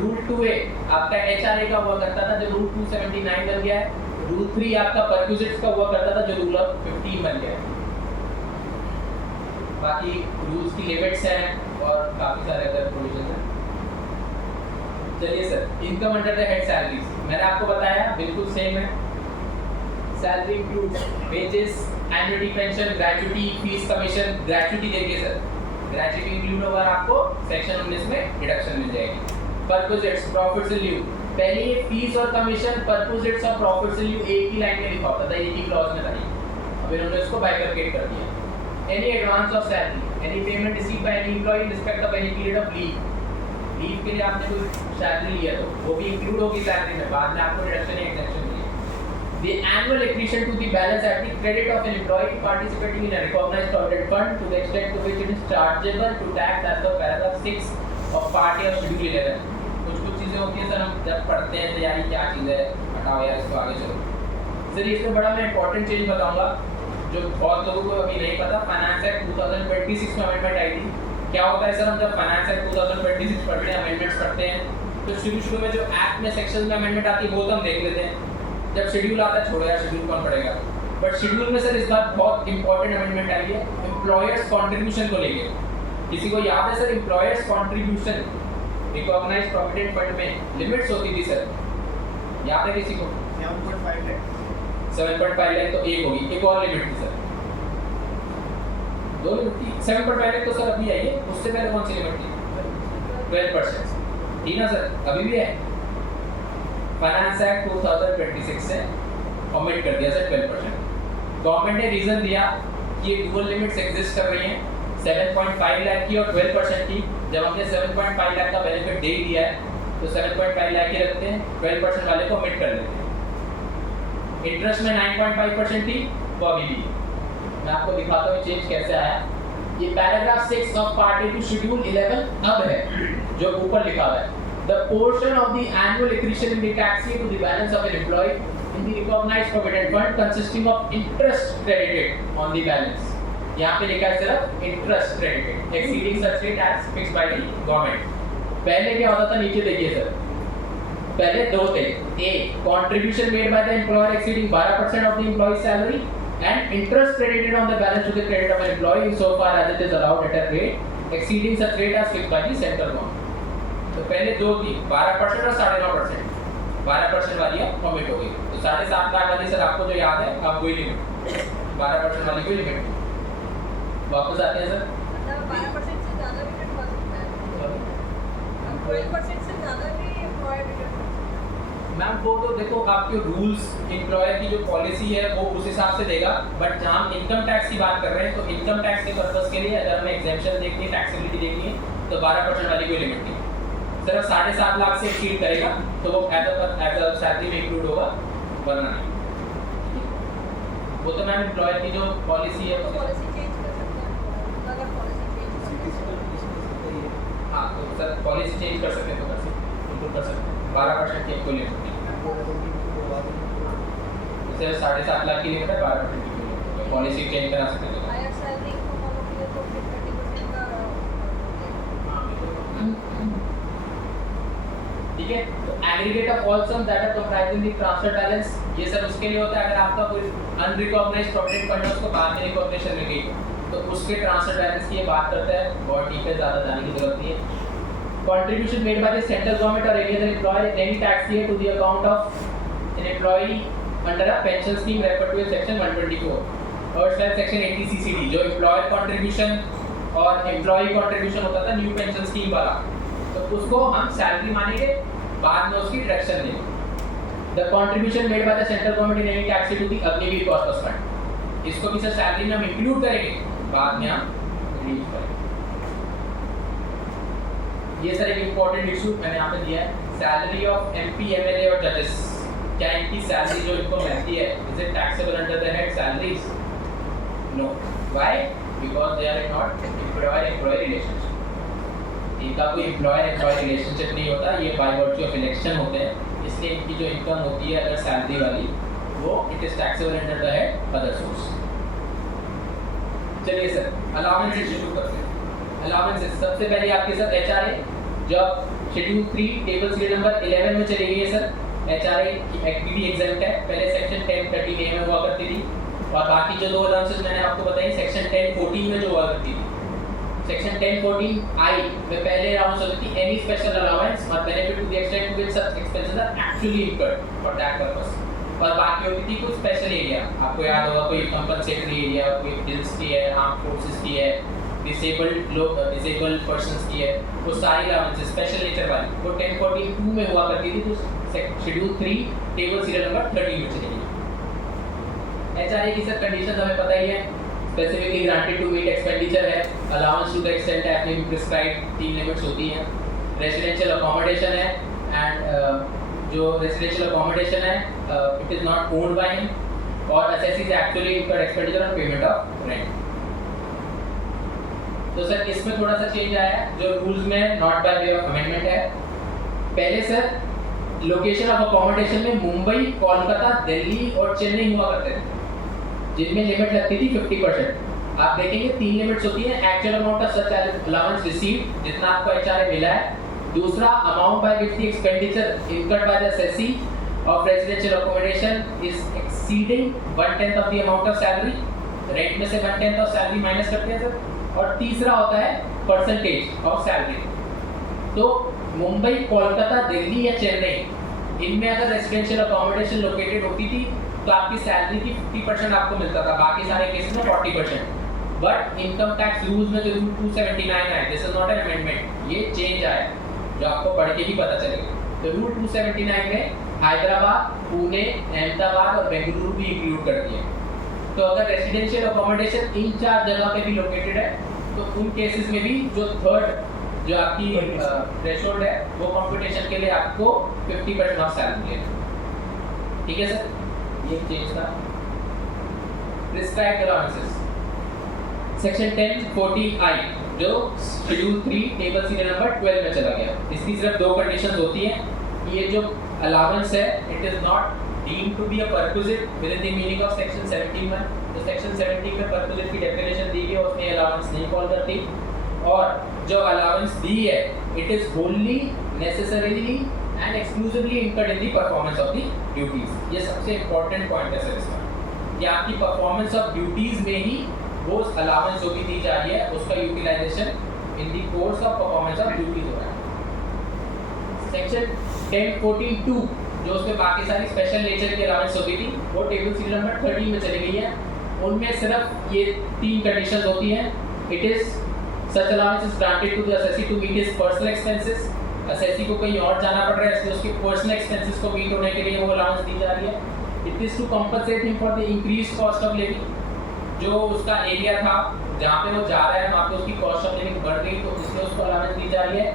रूल 2A आपका HRA का हुआ करता था, जो रूल 279 बन गया है। रूल 3 आपका परक्विजिट्स का हुआ करता था, जो रूल ऑफ 15 बन गया है। बाकी रूल्स की लिमिट्स हैं और काफ़ी सारे अदर प्रोविजन हैं। चलिए sir, income under the head salaries मैंने आपको बताया बिल्कुल सेम है। Salary includes wages, annuity, pension, gratuity, fees, commission. Gratuity देखिए सर, ग्रेच्युटी इंक्लूड होगा, आपको सेक्शन 19 में डिडक्शन मिल जाएगी। परक्विजिट्स, प्रॉफिट्स इन ल्यू, पहले ये फीस और कमीशन, परक्विजिट्स और प्रॉफिट्स इन ल्यू एक ही लाइन में लिखा होता था, एक ही क्लॉज में था। अब इन्होंने इसको बाइफरकेट कर दिया। Any advance of salary, any payment received by any employee in respect of any period of leave, leave के लिए आपने कोई सैलरी लिया तो वो भी इंक्लूड होगी सैलरी में, बाद में आपको डिडक्शन या एक्सेप्शन मिलेगी। The annual accretion to the balance at the credit of an employee participating in a recognized provident fund to the extent to which it is chargeable to tax as per paragraph 6 of part A of schedule 11। कुछ चीजें होती हैं सर, हम जब पढ़ते हैं तो यार क्या चीज़ है, हटाओ यार इसको, आगे चलो। सर इसमें बड़ा मैं इंपॉर्टेंट चीज बताऊंगा जो बहुत लोगों को अभी नहीं पता। फाइनेंस एक्ट 2026 में अमेंडमेंट आई थी। क्या होता है सर, हम जब फाइनेंस एक्ट 2026 पढ़ते हैं, अमेंडमेंट्स पढ़ते हैं, तो शुरू में जो एक्ट में सेक्शन में अमेंडमेंट आती है वो तो हम देख लेते हैं। जब शेड्यूल आता है, छोड़ो यार शेड्यूल कौन पढ़ेगा। बट शेड्यूल में सर इस बार बहुत इंपॉर्टेंट अमेंडमेंट आई है एम्प्लॉयर्स कॉन्ट्रीब्यूशन को लेके। किसी को याद है sir, employer's contribution recognised provident fund में लिमिट्स होती थी सर, याद है किसी को? 7.5 लाख 7.5 लाख तो एक होगी, एक और लिमिट थी सर, दो लिमिट थी। 7.5 लाख तो सर अभी आई है, उससे पहले कौन सी लिमिट थी? 12% थी ना सर, अभी भी है। फाइनेंस एक्ट 2026 से ऑमिट कर दिया सर 12%। गवर्नमेंट ने रीजन दिया कि ये डुअल लिमिट्स एग्जिस्ट कर रही हैं, 7.5 लाख की और 12% की। जब हमने 7.5 लाख का बेनिफिट दे दिया है तो 7.5 लाख ही रखते हैं, 12% वाले को ऑमिट कर देते हैं। इंटरेस्ट में 9.5% थी, वो अभी भी। मैं आपको दिखाता हूँ चेंज कैसे आया। ये paragraph 6 of part A to schedule 11 अब है, जो ऊपर लिखा हुआ है। The portion of the annual accretion in the tax year to the balance of an employee in the recognized provident fund consisting of interest credited on the balance। यहाँ पे लिखा है सिर्फ interest credited exceeding such rate as fixed by the government। पहले क्या होता था, नीचे देखिए सर, पहले दो थे। A contribution made by the employer exceeding 12% of the employee's salary and interest credited on the balance to the credit of an employee so far as it is allowed at a rate exceeding such rate as fixed by the central government। तो पहले दो थी, 12% और 9.5%। 12% वाली अब कमिट हो गई, तो 7.5 लाख वाली सर आपको जो याद है, अब कोई लिमिट 12% वाली कोई लिमिट नहीं। वापस आते हैं सर, 12% से ज़्यादा भी कटवा सकता है, 12% से ज़्यादा भी एम्प्लॉयर भी कटवा सकता है। मैम वो तो देखो आपके रूल्स, एम्प्लॉयर की जो पॉलिसी है वो उस हिसाब से देगा। बट जहाँ हम इनकम टैक्स की बात कर रहे हैं, तो इनकम टैक्स के पर्पस के लिए अगर हमें एग्जेम्पशन देखनी है, टैक्सेबिलिटी देखनी है, तो 12% वाली कोई लिमिट नहीं। सिर्फ 7.5 लाख से एक्सीड करेगा तो वो एज अ सैलरी में इंक्लूड होगा, वरना नहीं। वो तो मैम एम्प्लॉयर की जो पॉलिसी है, पॉलिसी चेंज कर सकते हैं, अगर पॉलिसी चेंज करते हैं। हाँ तो सर पॉलिसी चेंज कर सकते हैं, तो कर सकते हैं, बिल्कुल कर सकते हैं। 12% की कोई लिमिट नहीं, सिर्फ 7.5 लाख की लिमिट है, 12% की कोई लिमिट है, पॉलिसी चेंज करा सकते हैं। हायर सैलरी को फॉलो किया तो फिर 30% का ठीक है। तो aggregate of all sum that are comprising the transfer balance, ये सब उसके लिए होता है अगर आपका कोई अनरिकॉग्नाइज्ड प्रोविडेंट फंड है, उसको बाद में रिकॉग्निशन मिल गई तो उसके ट्रांसफर बैलेंस की ये बात करता है, बहुत डीप है, ज़्यादा जाने की जरूरत नहीं है। Contribution made by the central government or any other employer in any tax year to the account of an employee under a pension scheme referred to in section 124 और section 80 CCD, जो employer contribution और एम्प्लॉय कंट्रीब्यूशन होता था न्यू पेंशन स्कीम वाला, तो उसको हम सैलरी मानेंगे, बाद में उसकी डिडक्शन देंगे। The contribution made by the central government in any tax to the Agniveer corpus fund, इसको भी सर सैलरी में हम इंक्लूड करेंगे, बाद में हम रिलीज करेंगे। ये सर एक इम्पोर्टेंट इशू मैंने यहाँ पे दिया है, सैलरी ऑफ एमपी एमएलए और जजेस, क्या इनकी सैलरी जो इनको मिलती है is it taxable under the head salaries? No, why? Because they are not employer relationship, इनका कोई एम्प्लॉयर रिलेशनशिप नहीं होता, ये बाय वर्च्यू ऑफ इलेक्शन होते हैं, इसलिए इनकी जो इनकम होती है अगर सैलरी वाली, वो it is taxable under the head other source. चलिए सर अलाउंसेस शुरू करते हैं। अलाउंसेस सबसे पहले आपके साथ एचआरए, जब शेड्यूल 3 टेबल सीरियल नंबर 11 में चली गई है सर, एचआरए की एक्टिविटी एग्जाम है, पहले सेक्शन 1030 में हुआ करती थी, और बाकी जो दो अलाउंसेस मैंने आपको बताई सेक्शन 1014 में जो हुआ करती थी। सेक्शन 1014 आई में पहले अलाउंस होती थी any special allowance or benefit to the extent to which such expenses are actually incurred for that purpose, और बाकी होती थी कुछ स्पेशल एरिया, आपको याद होगा कोई कंपनसेटरी एरिया, कोई हिल्स की है, आर्म फोर्सेस की है, डिसेबल्ड लोग, डिसेबल्ड पर्संस की है, वो सारी अलाउंसेस स्पेशल नेचर वाली वो 1042 में हुआ करती थी, तो शेड्यूल 3 टेबल सीरियल नंबर 13 में चली गई। एचआरए की सब कंडीशंस हमें पता ही है, specifically granted to meet expenditure है, allowance to the extent as being prescribed, 3 limits होती हैं, रेजिडेंशियल अकोमोडेशन है, एंड जो रेजिडेंशियल अकोमोडेशन है it is not owned by him, और assessee actually incurred expenditure on payment of rent. तो सर इसमें थोड़ा सा चेंज आया है, जो रूल्स में not by way of amendment है। पहले सर लोकेशन ऑफ अकोमोडेशन में मुंबई, कोलकाता, दिल्ली और चेन्नई हुआ करते थे, जिनमें लिमिट लगती थी 50%। आप देखेंगे 3 लिमिट्स होती हैं, actual amount of such allowance received, जितना आपको एचआरए मिला है, दूसरा amount by which the expenditure incurred by the assessee of residential accommodation is exceeding 1/10 of the amount of salary, rent में से 1/10 ऑफ सैलरी माइनस करते हैं सर, और तीसरा होता है परसेंटेज ऑफ सैलरी। तो मुंबई, कोलकाता, दिल्ली या चेन्नई, इनमें अगर रेजिडेंशियल अकोमोडेशन लोकेटेड होती थी तो आपकी सैलरी की 50% आपको मिलता था, बाकी सारे केसेस में 40%। बट इनकम टैक्स रूल्स में जो रूल 279 है, this is not an amendment, ये चेंज आया जो आपको पढ़ के ही पता चलेगा। तो रूल 279 में हैदराबाद, पुणे, अहमदाबाद और बेंगलुरु भी इंक्लूड कर दिए। तो अगर रेजिडेंशियल अकोमोडेशन इन 4 जगह पे भी लोकेटेड है, तो उन केसेस में भी जो थर्ड जो आपकी थ्रेशोल्ड है, वो कंप्यूटेशन के लिए आपको 50% ऑफ सैलरी लेना। ठीक है सर, ये चेंज था। प्रिस्क्राइब्ड अलाउंसेस, सेक्शन 1040I जो शेड्यूल 3 टेबल सीरियल नंबर 12 में चला गया, इसकी सिर्फ 2 कंडीशंस होती हैं। ये जो अलाउंस है it is not deemed to be a perquisite within the meaning of section 17 में, तो सेक्शन 17 में परक्विजिट की डेफिनेशन दी गई है, उसमें अलाउंस नहीं फॉल करती, और जो अलाउंस दी है it is होनली necessarily and exclusively incurred in the performance of the duties. ये सबसे इंपॉर्टेंट पॉइंट है सर इसका, कि आपकी परफॉर्मेंस ऑफ ड्यूटीज में ही वो अलाउंस जो भी दी जा रही है उसका utilisation in the course of performance of duties हो रहा है। सेक्शन 1042 जो उसमें बाकी सारी स्पेशल नेचर की अलाउंस होती थी, वो टेबल सीरियल नंबर 13 में चली गई है। उनमें सिर्फ ये 3 कंडीशंस होती हैं, it is such allowance is granted to the assessee to meet his personal expenses, assessee को कहीं और जाना पड़ रहा है इसलिए उसके पर्सनल एक्सपेंसेस को मीट होने के लिए वो अलाउंस दी जा रही है। It is to compensate him for the increased cost of living, जो उसका एरिया था जहाँ पे वो जा रहा है वहाँ पे उसकी कॉस्ट ऑफ लिविंग बढ़ गई, तो इसलिए उसको अलाउंस दी जा रही है।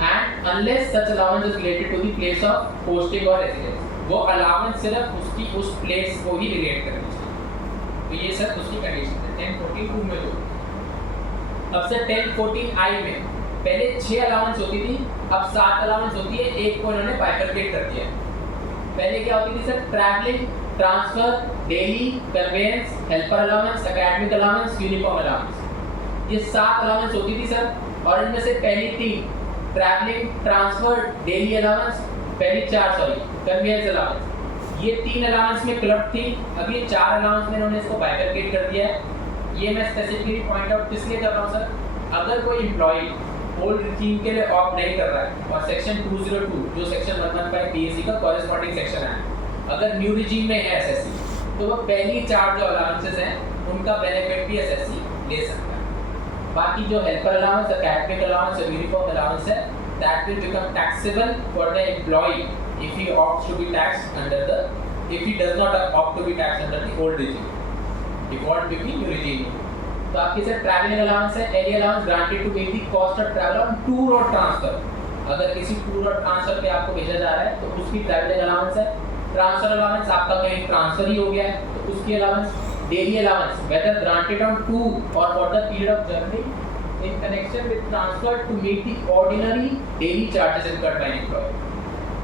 And unless such allowance is related to the place of posting or residence, वो अलाउंस सिर्फ उसकी उस प्लेस को ही रिलेट करनी चाहिए। तो ये सर उसकी कंडीशन है 1042 में। जो अब से 1014I में पहले 6 अलाउंस होती थी, अब 7 अलाउंस होती है, एक को इन्होंने बाइफरकेट कर दिया। पहले क्या होती थी sir, travelling, transfer, daily, conveyance, helper allowance, academic allowance, uniform allowance, ये 7 अलाउंस होती थी सर। और इनमें से पहली 3 ट्रैवलिंग, ट्रांसफर, डेली अलाउंस, पहली 4 कन्वेंस अलाउंस, ये 3 अलाउंस में क्लब थी, अब ये 4 अलाउंस में इन्होंने इसको बाइफरकेट कर दिया है। ये मैं स्पेसिफिकली पॉइंट आउट किस लिए कर रहा हूँ सर, अगर कोई एम्प्लॉई ओल्ड रिजीम के लिए ऑप्ट नहीं कर रहा है और सेक्शन 202 जो सेक्शन 115 PSC का कॉरेस्पॉन्डिंग सेक्शन है, अगर न्यू रिजीम में है एसएससी, तो वो पहली 4 जो अलाउंसेस हैं उनका बेनिफिट भी एसएससी ले सकता है। बाकी जो हेल्पर अलाउंस, academic allowance और यूनिफॉर्म अलाउंस है, that will become taxable for the employee if he opts to be taxed under the, if he does not opt to be taxed under the old regime, default will be new regime. तो आपकी सर ट्रैवलिंग अलाउंस है, any allowance granted to make the cost of travel on tour or transfer. अगर किसी टूर और ट्रांसफर पे आपको भेजा जा रहा है तो उसकी ट्रैवलिंग अलाउंस है। ट्रांसफर अलाउंस आपका कहीं ट्रांसफर ही हो गया है तो उसकी allowance. Daily allowance whether granted on tour और for the period of journey in connection with transfer to meet the ordinary daily charges incurred by an employee.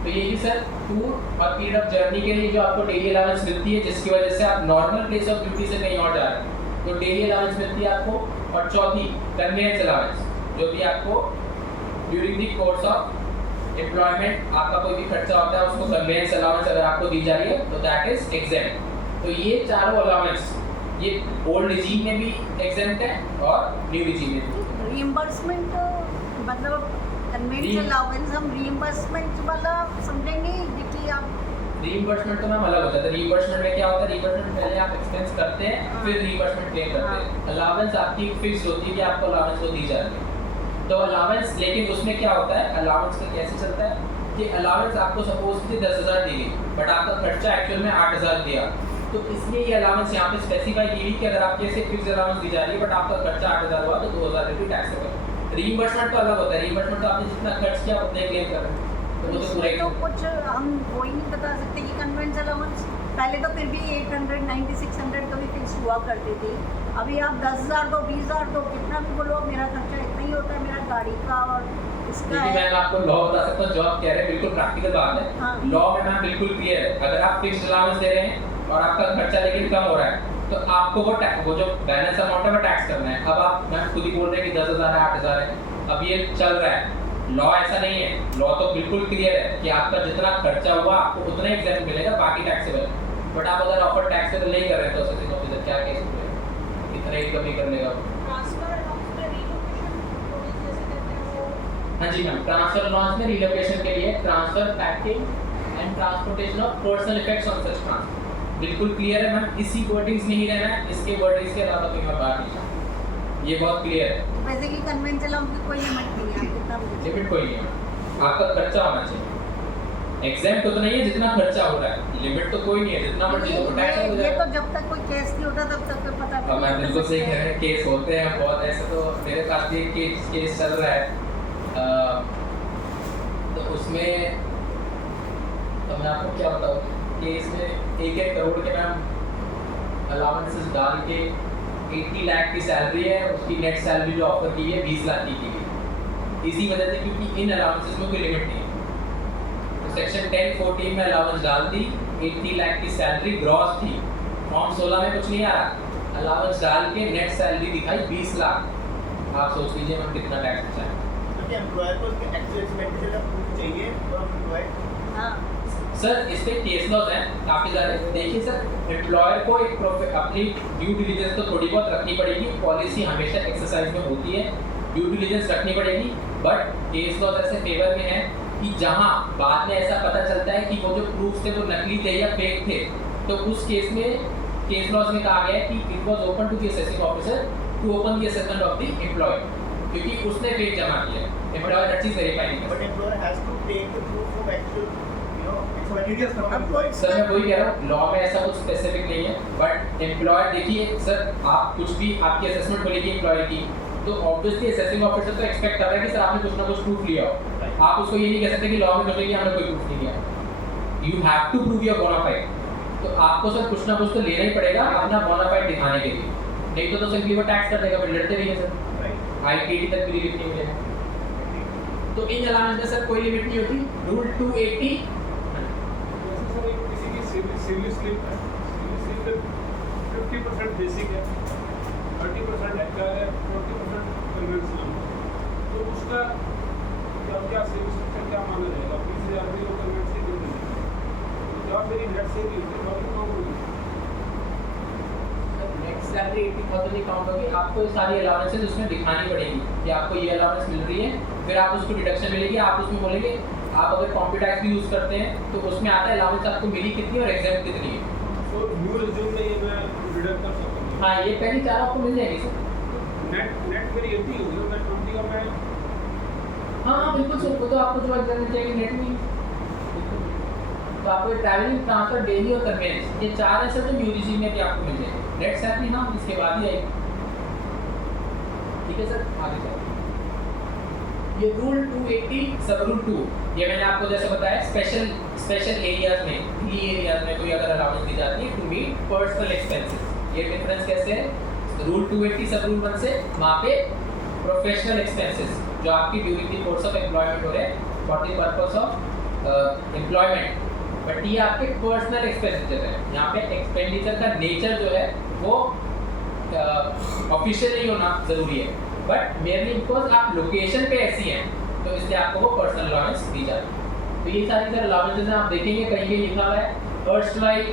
तो ये भी सर टूर और पीरियड ऑफ जर्नी के लिए जो आपको डेली अलाउंस मिलती है जिसकी वजह से आप नॉर्मल प्लेस ऑफ ड्यूटी से कहीं और जा रहे हैं तो डेली अलाउंस मिलती है आपको। और चौथी कन्वेंस अलाउंस जो भी आपको during the course of employment आपका कोई भी खर्चा होता है उसको कन्वेंस अलाउंस अगर आपको दी जा रही है तो दैट इज एग्जेम्प्ट। तो ये चारों अलाउंस ये ओल्ड रिजीम में भी एग्जेम्प्ट है और न्यू रिजीम में भी। रीइंबर्समेंट मतलब कन्वेंस अलाउंस हम रीइंबर्समेंट वाला समझेंगे कि आप रीइंबर्समेंट तो मैम अलग होता है। रीइंबर्समेंट में क्या होता है, रीइंबर्समेंट पहले आप एक्सपेंस करते हैं फिर रीइंबर्समेंट क्लेम करते हैं। अलाउंस आपकी फिक्स होती है कि आपको अलाउंस वो दी जा रही है तो अलाउंस, लेकिन उसमें क्या होता है अलाउंस का कैसे चलता है कि अलाउंस आपको सपोज की 10,000 दी गई बट आपका खर्चा एक्चुअल में 8,000 दिया तो इसलिए ये अलाउंस यहाँ पे स्पेसिफाई की हुई कि अगर आपके से फिक्स अलाउंस दी जा रही है बट आपका खर्चा 8,000 हुआ तो 2,000 रुपये टैक्सेबल। रीइंबर्समेंट तो अलग होता है। रीइंबर्समेंट तो आपने जितना खर्च किया उतने क्लेम कर रहे हैं तो वो तो पूरा तो कुछ हम वो ही नहीं बता सकते कि कन्वेंस अलाउंस पहले तो फिर भी 800 9600 का भी फिक्स हुआ करते थे। अभी आप 10,000 दो 20,000 दो कितना भी बोलो मेरा खर्चा इतना ही होता है मेरा गाड़ी का और इसका क्योंकि है। मैं आपको लॉ बता सकता हूँ जो आप कह रहे हैं बिल्कुल प्रैक्टिकल बात है। हाँ। लॉ में मैम बिल्कुल क्लियर है अगर आप फिक्स अलाउंस दे रहे हैं और आपका खर्चा लेकिन कम हो रहा है तो आपको वो जो बैलेंस अमाउंट है वो टैक्स करना है। अब आप मैम खुद ही बोल रहे हैं कि 10,000 है 8,000 है अब ये चल रहा है। लॉ ऐसा नहीं है, लॉ तो बिल्कुल क्लियर है कि आपका जितना खर्चा हुआ आपको उतना एग्जेम्प्ट मिलेगा बाकी टैक्सेबल। बट आप अगर ऑफर टैक्सेबल नहीं कर रहे तो असेसिंग ऑफिसर क्या केस करेगा, इतना ही कमी करने का। ट्रांसफर अलाउंस में रीलोकेशन प्रोविजन जैसे कहते हैं वो हाँ जी मैम, ट्रांसफर अलाउंस में रिलोकेशन के लिए transfer packing and transportation of personal effects on such transfer बिल्कुल क्लियर है मैम। इसी वर्डिंग्स में ही रहना है, इसके वर्डिंग्स के अलावा कोई और बात नहीं है, ये बहुत क्लियर है। बेसिकली कन्वेंस अलाउंस की कोई लिमिट नहीं है आप कितना भी लिमिट कोई नहीं है, आपका खर्चा होना चाहिए। एग्जाम्प्ट तो नहीं है जितना खर्चा हो रहा है, लिमिट तो कोई नहीं है जितना मर्जी हो टैक्स हो ये जाएगा। तो जब तक कोई केस नहीं होता तब तक तो पता अब मैं बिल्कुल सही कह रहे हैं, केस होते हैं बहुत ऐसे तो मेरे पास भी केस चल रहा है तो उसमें तो मैं आपको क्या बताऊँ कि इसमें 1-1 करोड़ के मैम अलाउंसेस डाल के 80 लाख की सैलरी है उसकी नेट सैलरी जो ऑफर की है 20 लाख की गई इसी वजह से क्योंकि इन अलाउंसेस में कोई लिमिट नहीं है। तो सेक्शन 10-14 में अलाउंस डाल दी 80 लाख की सैलरी ग्रॉस थी, फॉर्म 16 में कुछ नहीं आ रहा, अलाउंस डाल के नेट सैलरी दिखाई 20 लाख। आप सोच लीजिए मैम कितना टैक्स बचा है। क्योंकि एम्प्लॉयर को उसके एक्चुअल एक्सपेंडिचर का प्रूफ चाहिए और एम्प्लॉयर हाँ सर इस पे केस लॉज हैं काफ़ी सारे। देखिए सर एम्प्लॉयर को एक अपनी ड्यू डिलीजेंस तो थोड़ी बहुत रखनी पड़ेगी, पॉलिसी हमेशा एक्सरसाइज में होती है, ड्यू डिलीजेंस रखनी पड़ेगी। बट केस लॉज ऐसे फेवर में है कि जहाँ बाद में ऐसा पता चलता है कि वो जो प्रूफ थे वो नकली थे या फेक थे तो उस केस में केस लॉज में कहा गया है कि it was open to the assessing officer to open the assessment of the employee क्योंकि उसने फेक जमा किया, एम्प्लॉयर हर चीज़ वेरीफाई नहीं बट कर employer has to take the proof of actual expenditures from employer. Sir मैं वही कह रहा हूँ लॉ में ऐसा कुछ स्पेसिफिक नहीं है बट एम्प्लॉयर देखिए सर आप कुछ भी आपकी असेसमेंट बोलेगी एम्प्लॉयर की तो ऑब्वियसली असेसिंग ऑफिसर तो एक्सपेक्ट कर रहा है कि सर आपने कुछ ना कुछ प्रूफ लिया हो। आप उसको ये नहीं कह सकते कि लॉ में कहेंगे हमने कोई प्रूफ नहीं लिया। You have to prove your bona fide, तो आपको सर कुछ ना कुछ तो लेना ही पड़ेगा अपना बोनाफाइड दिखाने के लिए, नहीं तो सिंपली वो टैक्स कर देगा, फिर लड़ते रहिए सर आईटीटी तक भी रिलीफ नहीं मिलेगा। तो इन अलाउंस में सर कोई लिमिट नहीं होती। रूल 280 किसी की सिविल स्लिप है, सिविल स्लिप 50% बेसिक है, 30% एचआर है, 40% कन्वेंशनल, तो उसका क्या सिविल स्ट्रक्चर क्या माना जाएगा? 20,000 भी वो कन्वेंशनल दे देंगे तो जब मेरी नेट से भी उसके बाद कौन होगी? नेट सैलरी 80,000 ही काउंट होगी, आपको सारी अलाउंसेस उसमें दिखानी पड़ेगी कि आपको ये अलाउंस मिल रही है, फिर आप उसको डिडक्शन मिलेगी, आप उसमें बोलेंगे आप अगर कॉम्प्यूटैक्स भी यूज़ करते हैं तो उसमें आता है अलाउंस आपको मिली कितनी और एग्जाम कितनी है। तो न्यू रिज्यूम में ये मैं डिडक्ट कर सकता हूँ। हाँ ये पहली चार आपको मिल जाएगी सर। नेट मेरी 80 होगी और 20 का मैं हाँ बिल्कुल सर, वो तो आपको जो एग्जाम में चाहिए नेट में। तो आपको ट्रैवलिंग, ट्रांसफर, डेली और कन्वेंस, ये चार है सर जो यूजीसी में भी आपको मिल जाएंगे। नेट सैलरी हाँ इसके बाद ही आएगी। ठीक है सर, आगे चलो। ये रूल 280 सब रूल 2, ये मैंने आपको जैसे बताया स्पेशल एरियाज में, हिली एरियाज में कोई अगर अलाउंस दी जाती है टू मीट पर्सनल एक्सपेंसेस। ये डिफरेंस कैसे है? रूल 280 सब रूल 1 से वहाँ पे प्रोफेशनल एक्सपेंसेस जो आपकी during the course of employment हो रहे हैं for the purpose of employment, but ये आपके पर्सनल एक्सपेंडिचर है। यहाँ पे एक्सपेंडिचर का नेचर जो है वो ऑफिशियल ही होना जरूरी है, बट मेनली बिकॉज आप लोकेशन पे ऐसी हैं तो इसलिए आपको वो पर्सनल अलाउंस दी जाती है। तो ये सारी तरह अलाउंसेज आप देखेंगे कहीं पे लिखा हुआ है अर्स्टवाइल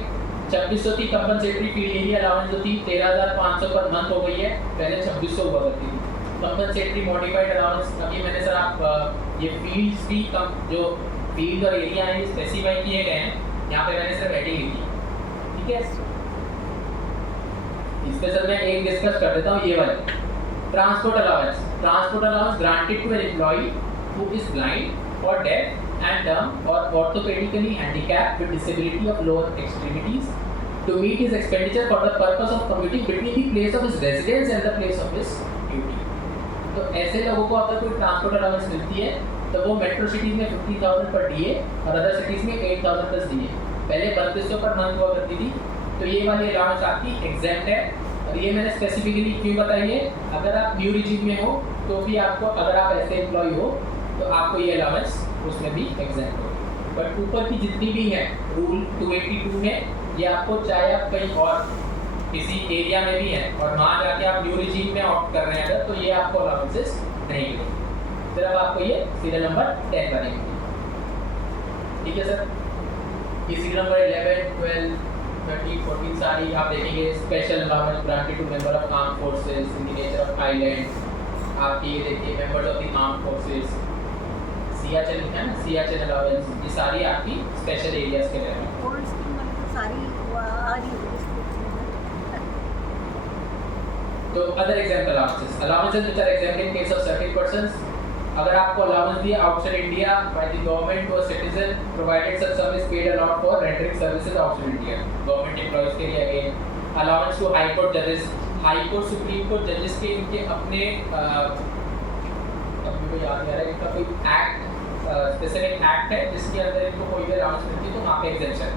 2600 थी कंपनसेटरी फील्ड एरिया अलाउंस जो थी 13,500 पर मंथ हो गई है, पहले 2600 हुआ करती थी। कंपनसेटरी मॉडिफाइड अलाउंस, अभी मैंने सर आप ये फील्ड्स भी जो फील्ड और एरिया हैं स्पेसिफाई किए गए हैं, यहाँ पे मैंने सर हेडिंग लिखी है। ठीक है, इस पे सर मैं एक डिस्कस कर देता हूँ ये वाले। Transport allowance granted to an employee who is blind or deaf and dumb or orthopedically handicapped with disability of lower extremities to meet his expenditure for the purpose of commuting between the place of his residence and the place of his duty। तो ऐसे लोगों को अगर कोई ट्रांसपोर्ट अलाउंस मिलती है तो वो मेट्रो सिटीज में 50,000 पर डीए और अदर सिटीज में 8,000 प्लस डीए, पहले 3200 पर मंथ हुआ करती थी। तो ये वाली अलाउंस आपकी एग्जेम्प्ट है, और ये मैंने स्पेसिफिकली क्यों बताई है, अगर आप न्यू रिजीम में हो तो भी आपको, अगर आप ऐसे एम्प्लॉय हो तो आपको ये अलाउंस उसमें भी एग्जेम्प्ट हो। बट ऊपर की जितनी भी है रूल 282 में, ये आपको चाहे आप कहीं और किसी एरिया में भी हैं और वहाँ जाके आप न्यू रिजीम में ऑप्ट कर रहे हैं अगर, तो ये आपको अलाउंसेस नहीं मिलेंगे। फिर अब आपको ये सीरियल नंबर 10 बनेंगे। ठीक है सर, ये सीरियल नंबर 11, 12, 13, 14 सारी आप देखेंगे special allowance granted to member of arm forces in the nature of island. आप ये देखिए members of the arm forces, Siachen है ना, सियाचिन अलाउंस, ये सारी आपकी स्पेशल एरियाज के लिए हैं। और स्कीम वाली तो सारी आ रही है तो other example allowances which are exempt in case of certain persons, अगर आपको अलाउंस दिया outside India by the government to a citizen provided such service paid allowed for rendering services outside India, government employees के लिए again allowance to high court जजेस, हाई कोर्ट सुप्रीम कोर्ट जजेस के इनके अपने अब मुझे याद नहीं आ रहा है इनका कोई एक्ट स्पेसिफिक एक्ट है जिसके अंदर इनको कोई भी अलाउंस मिलती है तो वहाँ पे एग्जेम्पशन,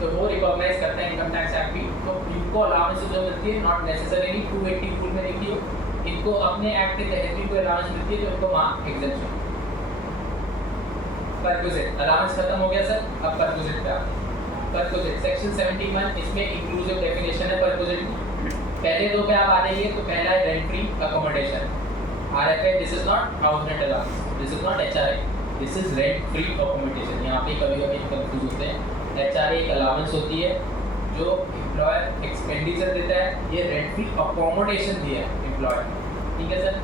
तो वो रिकॉग्नाइज करते हैं इनकम टैक्स एक्ट भी। तो इनको अलाउंस जो मिलती है नॉट नेसेसरीली 280 रूल में लिखी हो, इनको अपने एक्ट के तहत भी कोई अलाउंस मिलती है तो इनको वहाँ एग्जेम्पशन। परक्विजिट अलाउंस खत्म हो गया सर, अब परक्विजिट पे आते हैं। परक्विजिट सेक्शन 71, इसमें इंक्लूसिव डेफिनेशन है परक्विजिट की। पहले दो पे आप आ जाइए, तो पहला है rent free accommodation, RFA, this is not house rent allowance, this is not HRA, this is rent free accommodation. यहाँ पे कभी कभी कंफ्यूज होते हैं। HRA एक अलाउंस होती है जो एम्प्लॉयर एक्सपेंडिचर देता है, ये रेंट फ्री अकोमोडेशन दिया है एम्प्लॉयर। ठीक है सर,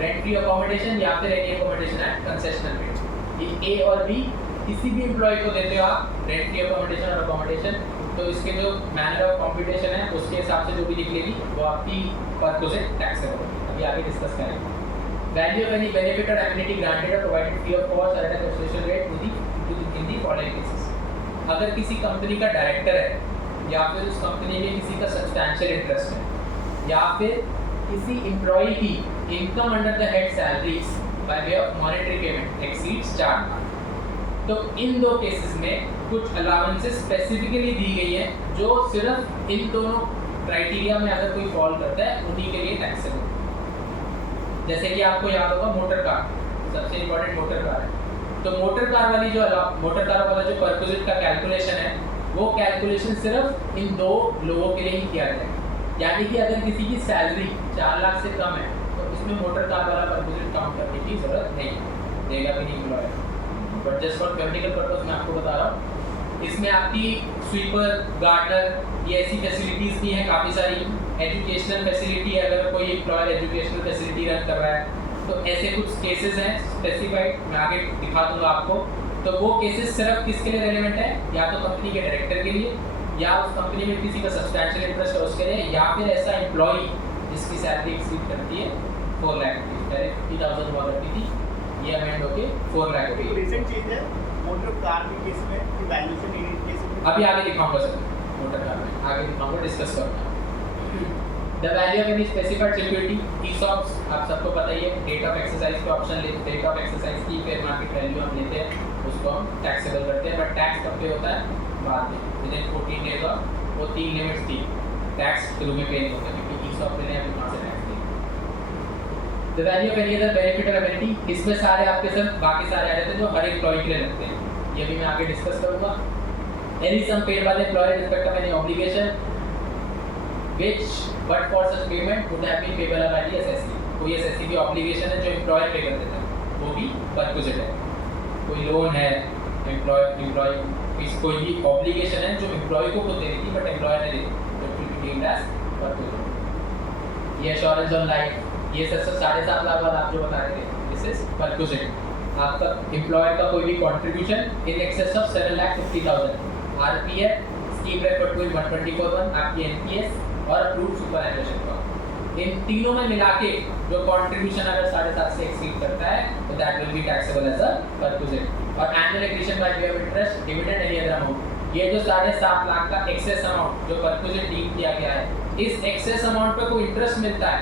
रेंट फ्री अकोमोडेशन या फिर any accommodation at concessional rate, ये A और B किसी भी एम्प्लॉय को देते हो आप रेंट फ्री अकोमोडेशन और अकोमोडेशन, तो इसके जो मैनर ऑफ कॉम्पिटिशन है उसके हिसाब से जो भी निकलेगी वो आपकी परक्विजिट टैक्सेबल होगी। अभी आगे डिस्कस करेंगे। वैल्यू ऑफ एनी बेनिफिट और एमिनिटी ग्रांटेड और provided free of cost at a concession rate in the following cases. अगर किसी कंपनी का डायरेक्टर है या फिर उस कंपनी में किसी का सब्सटैंशियल इंटरेस्ट है या फिर किसी एम्प्लॉय की income under the head salaries bye way of monetary payment exceeds 4 lakh, तो इन दो केसेस में कुछ अलाउंसेस स्पेसिफिकली दी गई है जो सिर्फ इन दोनों क्राइटेरिया में अगर कोई फॉल करता है उन्हीं के लिए टैक्सेबल। जैसे कि आपको याद होगा मोटर कार, सबसे इम्पोर्टेंट मोटर कार है, तो मोटर कार वाला जो परक्विजिट का कैलकुलेशन है वो कैलकुलेशन सिर्फ इन दो लोगों के लिए ही किया जाएगा। यानी कि अगर किसी की सैलरी 4 लाख से कम है तो इसमें मोटर कार वाला परक्विजिट काउंट करने की जरूरत नहीं, देगा भी नहीं employer. But just for practical purpose मैं आपको बता रहा हूँ, इसमें आपकी स्वीपर, गार्डनर, ये ऐसी फैसिलिटीज़ भी हैं काफ़ी सारी। एजुकेशनल फैसिलिटी, अगर कोई एम्प्लॉयर एजुकेशनल फैसिलिटी रन कर रहा है तो ऐसे कुछ केसेस हैं स्पेसिफाइड, मैं आगे दिखा दूंगा आपको। तो वो केसेस सिर्फ किसके लिए रेलेवेंट है, या तो कंपनी के डायरेक्टर के लिए, या उस कंपनी में किसी का सब्सटैंशियल इंटरेस्ट है उसके लिए, या फिर ऐसा एम्प्लॉई जिसकी सैलरी एक्सीड करती है 4 लाख रुपीज़, पहले 50,000 हुआ करती थी, ये अमेंड होके 4 लाख रुपीज़। रिसेंट चीज है मोटर कार के केस में वैल्यूएशन यूनिट केस में अभी आगे दिखाऊंगा सर, मोटर कार में आगे दिखाऊंगा, डिस्कस करूंगा। The value of any specified security, ESOPs आप सबको पता ही है, डेट ऑफ एक्सरसाइज के ऑप्शन लेते, डेट ऑफ एक्सरसाइज की फेयर मार्केट वैल्यू हम लेते हैं, उसको हम टैक्सेबल करते हैं, बट टैक्स कब पे होता है? बाद में, विदिन 14 डेज ऑफ, वो 3 लिमिट्स थी, टैक्स शुरू में पे नहीं होता क्योंकि ESOP लेने अभी कहाँ से टैक्स देंगे। The value of any other benefit और एबिलिटी, इसमें सारे आपके सब बाकी सारे आ जाते हैं जो हर एम्प्लॉय के लिए लगते हैं, ये भी मैं आगे डिस्कस करूंगा। Any sum paid by the employer in respect of any obligation which but for such payment would have been payable by the SSC, कोई SSC की ऑब्लिगेशन है जो एम्प्लॉयर पे कर देता है, वो भी परक्विजिट है। कोई लोन है एम्प्लॉय कोई भी ऑब्लिगेशन है जो एम्प्लॉय को खुद देनी थी बट एम्प्लॉयर ने दी, तो it will be deemed as perquisite. ये एश्योरेंस ऑन लाइफ, ये सर 7.5 लाख बाद आप जो बता रहे थे, दिस इज परक्विजिट। आपका एम्प्लॉयर का कोई भी contribution in excess of 7,50,000, RPF, scheme refer to 124(1), आपकी NPS और अप्रूव्ड सुपरएनुएशन का, इन तीनों में मिला के जो कंट्रीब्यूशन अगर 7.5 से एक्सीड करता है तो that will be taxable as a perquisite. और annual accretion by way of interest, dividend, any other amount, ये जो 7.5 लाख का एक्सेस अमाउंट जो परक्विजिट डीम किया गया है, इस एक्सेस अमाउंट पे कोई इंटरेस्ट मिलता है,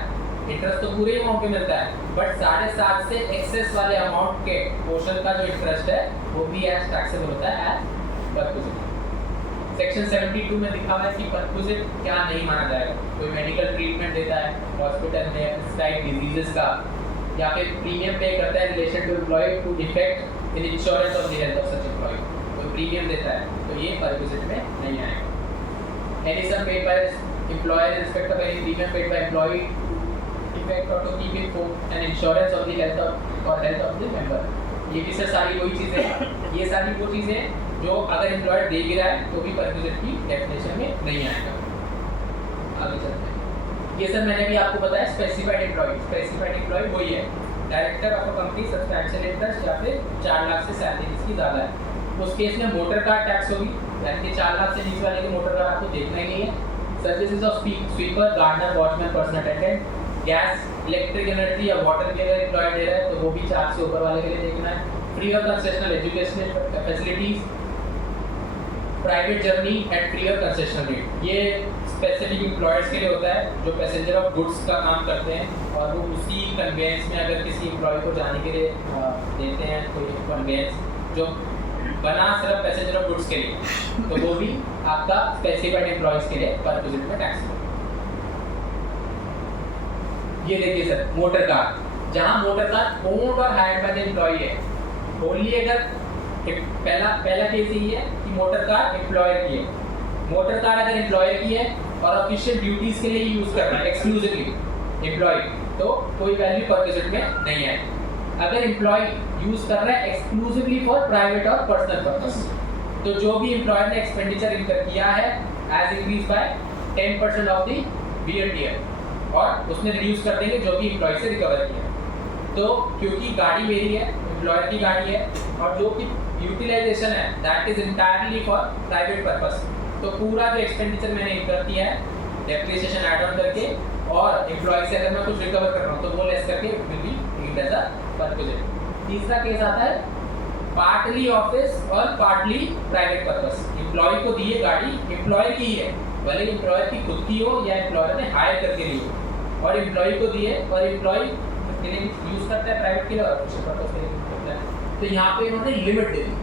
इंटरेस्ट तो पूरे अमाउंट पे मिलता है, बट 7.5 से एक्सेस वाले अमाउंट के पोर्शन का जो इंटरेस्ट है वो भी एज टैक्सेबल होता है एज परक्विजिट। सेक्शन 72 में लिखा हुआ है कि परक्विजिट क्या नहीं माना जाएगा, कोई मेडिकल ट्रीटमेंट देता है हॉस्पिटल में प्रिस्क्राइब डिजीजेस का, या फिर प्रीमियम पे करता है relation to employee to effect in insurance of the health of such employee, कोई प्रीमियम देता है तो ये परक्विजिट में नहीं आएगा। Any sum paid by employer in respect of any premium paid by employee effect और to keep in force an insurance of the health of the member, ये भी सर सारी वही चीज़ें हैं, ये सारी वो चीज़ें जो अगर एम्प्लॉयर दे भी रहा है तो भी परक्विजिट की डेफिनेशन में नहीं आएगा। आगे चलते हैं, ये सर मैंने भी आपको बताया स्पेसिफाइड एम्प्लॉय वही है, director of a company substantial interest या फिर 4 लाख से सैलरी जिसकी ज़्यादा है, उस केस में मोटर कार टैक्स होगी, यानी कि 4 लाख से नीचे वाले की मोटर कार आपको देखना ही नहीं है। Services of sweeper, gardener, watchman, personal attendant, gas, electric energy या वाटर के अगर एम्प्लॉय दे रहा है तो वो भी 4 से ऊपर वाले के लिए देखना है। Free of concessional educational facilities, private journey at free of concessional rate, ये स्पेसिफिक एम्प्लॉयर्स के लिए होता है जो पैसेंजर ऑफ गुड्स का काम करते हैं और वो उसी कन्वेंस में अगर किसी एम्प्लॉय को जाने के लिए देते हैं कोई कन्वेंस जो बना सिर्फ पैसेंजर ऑफ गुड्स के लिए, तो वो भी आपका स्पेसिफाइड एम्प्लॉयज के लिए परक्विजिट में टैक्स होगा। ये देखिए सर मोटर कार, जहाँ मोटर कार ओन्ड और हायर्ड बाय द एम्प्लॉय है, ओनली अगर पहला केस यही है कि मोटर कार एम्प्लॉयर की है, मोटर कार अगर एम्प्लॉयर की है और ऑफिशियल ड्यूटीज के लिए यूज कर रहा है एक्सक्लूसिवली एम्प्लॉय, तो कोई वैल्यू परक्विजिट में नहीं है। अगर एम्प्लॉय यूज कर रहा है exclusively for private or personal purpose, तो जो भी एम्प्लॉयर ने एक्सपेंडिचर इनकर किया है as increase by 10% of the wear tear, और उसने रिड्यूस कर देंगे जो भी एम्प्लॉय से रिकवर किया। तो क्योंकि गाड़ी मेरी है, एम्प्लॉयर की गाड़ी है, और जो कि यूटिलाइजेशन है that is entirely for private purpose, तो पूरा जो एक्सपेंडिचर मैंने इनकर किया है डेप्रिसिएशन ऐड ऑन करके और एम्प्लॉय से अगर मैं कुछ रिकवर कर रहा हूँ तो वो लेस करके will be treated as a perquisite. तीसरा केस आता है पार्टली ऑफिस और पार्टली प्राइवेट पर्पस, एम्प्लॉय को दी है गाड़ी, एम्प्लॉयर की है, भले एम्प्लॉयर की खुद की हो या एम्प्लॉयर ने हायर करके ली हो, और एम्प्लॉय को दी है और एम्प्लॉय के लिए यूज करता है प्राइवेट के लिए और पर्पस के लिए करता है। तो यहाँ पे इन्होंने लिमिट दे दी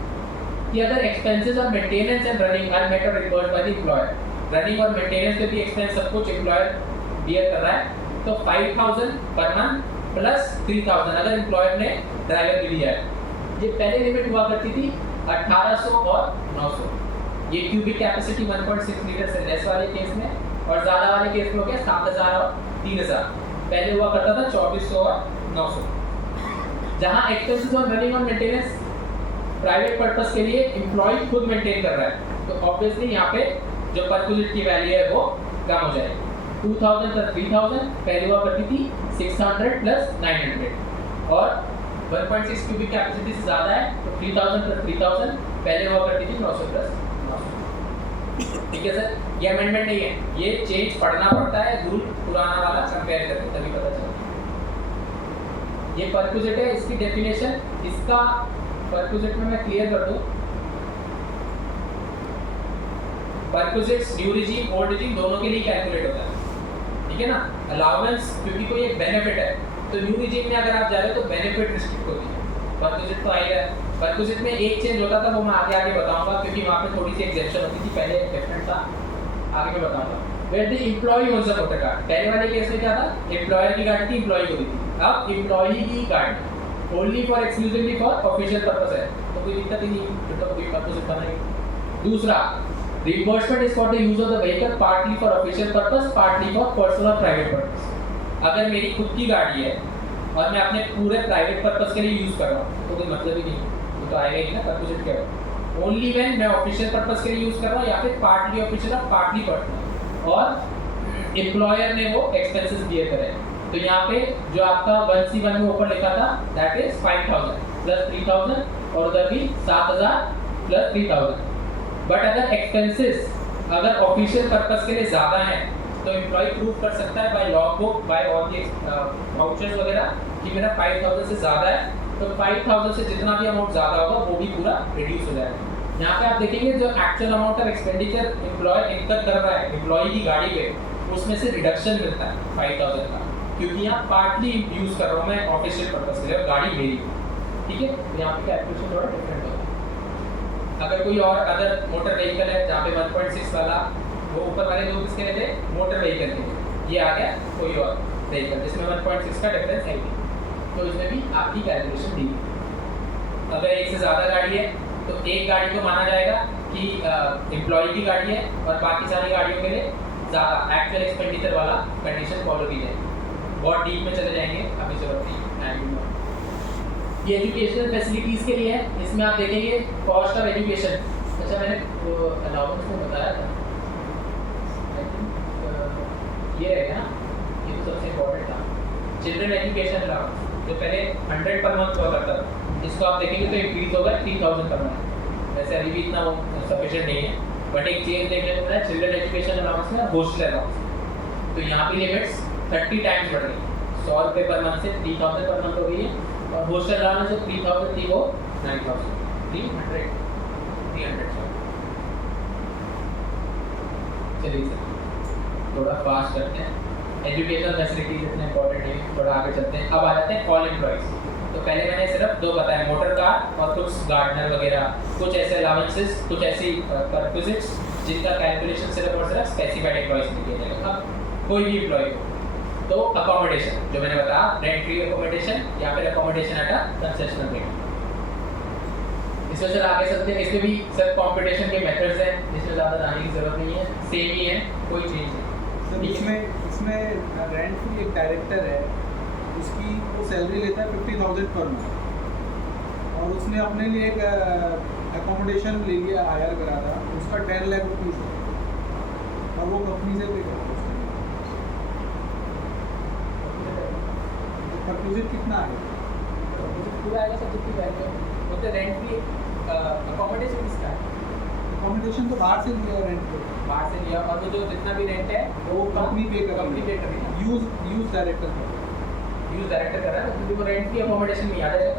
कि अगर एक्सपेंसेस और maintenance and running are met और recovered by the employer, running और मेंटेनेंस के भी एक्सपेंस सब कुछ एम्प्लॉयर बियर कर रहा है, तो 5,000 पर मंथ प्लस 3,000 अगर एम्प्लॉयर ने ड्राइवर भी दिया है। ये पहले लिमिट हुआ करती थी 1800 और 900, ये क्यूबिक कैपेसिटी 1.6 लीटर से लेस वाले केस में, और ज़्यादा वाले केस में हो गया 7,000 और 3,000। पहले हुआ करता था 2400 और 900। जहाँ एक्सपेंसेस और रनिंग और मेंटेनेंस प्राइवेट पर्पस के लिए एम्प्लॉय खुद मेंटेन कर रहा है, तो ऑब्वियसली यहाँ पे जो परक्विजिट की वैल्यू है वो कम हो जाएगी। 2,000 प्लस 3,000 पहले हुआ करती थी 600 प्लस 900, और 1.6 क्यूबिक कैपेसिटी से ज़्यादा है तो 3,000 प्लस 3,000 पहले हुआ करती थी 900 प्लस 900। ठीक है सर, ये अमेंडमेंट नहीं है, ये चेंज पढ़ना पड़ता है, रूल पुराना वाला कंपेयर करके तभी पता चलता है। ये परक्विजिट है, इसकी डेफिनेशन, इसका परक्विजिट में मैं क्लियर कर दूं। Perquisites new regime old regime दोनों के लिए कैलकुलेट होता है, ठीक है ना। अलाउंस क्योंकि कोई एक बेनिफिट है, तो न्यू रिजीम में अगर आप जा रहे हो तो बेनिफिट रिस्ट्रिक्ट होती है। परक्विजिट तो आएगा, परक्विजिट में एक चेंज होता था, वो मैं आगे बताऊंगा क्योंकि वहाँ पे थोड़ी सी एग्जेप्शन होती थी, पहले डिफरेंट था, आगे मैं बताऊंगा। Where the employee owns the motor car, पहले वाले केस में क्या था, एम्प्लॉयर की गाड़ी थी, एम्प्लॉय को दी थी। अब एम्प्लॉई की गाड़ी only for exclusively for official purpose है, तो कोई दिक्कत ही नहीं, फिर तो कोई परक्विजिट बनाएंगे। दूसरा, reimbursement is for the use of the vehicle partly for official purpose, partly for personal or private purpose. अगर मेरी खुद की गाड़ी है और मैं अपने पूरे प्राइवेट पर्पस के लिए यूज कर रहा हूँ तो कोई मतलब ही नहीं, तो आएगा ही ना परक्विजिट क्या होगा। ओनली व्हेन मैं ऑफिशियल पर्पस के लिए यूज कर रहा हूँ या फिर पार्टली ऑफिशियल और पार्टली पर्सनल, और एम्प्लॉयर ने वो एक्सपेंसेस दिए करे। तो यहाँ पे जो आपका 1C1 में ऊपर लिखा था दैट इज 5000 प्लस 3000 और उधर भी 7000 प्लस 3000। बट अगर एक्सपेंसेस अगर ऑफिशियल पर्पस के लिए ज़्यादा है तो एम्प्लॉय प्रूव कर सकता है by log book, by all the vouchers वगैरह कि मेरा 5000 से ज़्यादा है, तो 5000 से जितना भी अमाउंट ज़्यादा होगा वो भी पूरा रिड्यूस हो जाएगा। यहाँ पे आप देखेंगे जो actual amount of expenditure employee incur कर रहा है एम्प्लॉय की गाड़ी पे, उसमें से रिडक्शन मिलता है 5000 का, क्योंकि यहाँ पार्टली यूज़ कर रहा हूँ मैं ऑफिशियल पर्पस के लिए और गाड़ी मेरी, ठीक है। तो यहाँ पे कैलकुलेशन थोड़ा डिफरेंट होगा। अगर कोई और अदर मोटर व्हीकल है जहाँ पे 1.6 वाला, वो ऊपर वाले दो किसके लिए थे, मोटर व्हीकल के, ये आ गया कोई और व्हीकल जिसमें 1.6 का डिफरेंस है, तो इसमें भी आपकी कैलकुलेशन दी। अगर एक से ज़्यादा गाड़ी है तो एक गाड़ी को माना जाएगा कि एम्प्लॉय की गाड़ी है और बाकी सारी गाड़ियों के लिए ज़्यादा एक्चुअल एक्सपेंडिचर वाला कंडीशन फॉलो की जाएगी। बहुत डीप में चले जाएंगे, अभी जरूरत नहीं। ये एजुकेशनल फैसिलिटीज़ के लिए है, इसमें आप देखेंगे कॉस्ट ऑफ एजुकेशन। अच्छा मैंने अलाउंस में बताया था, ये रहेगा ना, ये तो सबसे इम्पोर्टेंट था, चिल्ड्रन एजुकेशन अलाउंस जो पहले 100 पर मंथ हुआ करता था, इसको आप देखेंगे तो इंक्रीज होगा 3000 पर मंथ। वैसे अभी भी इतना सफिशिएंट नहीं है, बट एक चेंज देखने को मिला चिल्ड्रन एजुकेशन अलाउंस में और हॉस्टल अलाउंस। तो यहाँ की लिमिट्स 30 टाइम्स बढ़ गई, 100 रुपये पर मंथ से 3000 पर मंथ हो गई है, और हॉस्टल अलाउंस जो 3000 थी वो 9000 300 चलिए सर थोड़ा फास्ट करते हैं। एजुकेशनल फैसिलिटीज इतने इंपॉर्टेंट है, थोड़ा आगे चलते हैं। अब आ जाते हैं ऑल एम्प्लॉइज। तो पहले मैंने सिर्फ दो बताया, मोटर कार और कुछ गार्डनर वगैरह, कुछ ऐसे अलाउंसेस, कुछ ऐसी परक्विजिट्स जिनका कैलकुलेशन सिर्फ और सिर्फ स्पेसिफाइड एम्प्लॉइज में किया जाएगा। अब कोई भी एम्प्लॉय हो तो अकोमोडेशन जो मैंने बताया, रेंट फ्री अकोमोडेशन या फिर accommodation at a concessional rate. इसमें सर आगे चलते हैं, इसमें भी सर कॉम्पिटिशन के मेथड्स हैं जिसमें ज़्यादा जाने की जरूरत नहीं है, सेम ही है, कोई चेंज नहीं। सर इसमें रेंट फ्री एक डायरेक्टर है, उसकी वो सैलरी लेता है 50,000 पर मंथ, और उसने अपने लिए एक अकोमोडेशन ले लिया, हायर करा था, उसका 10 लाख रुपीज़ है और वो कंपनी से पे करता है। परक्विजिट कितना है? पूरा आएगा सर जितनी वैल्यू वो तो रेंट फ्री अकोमोडेशन किसका है? अकोमोडेशन तो बाहर से लिया रेंट पे, बाहर से लिया, और वो जो जितना भी रेंट है वो कंपनी पे कर कंपनी पे कर रही है, यूज डायरेक्टर कर यूज डायरेक्टर कर रहा है, तो वो रेंट की अकोमोडेशन में याद है।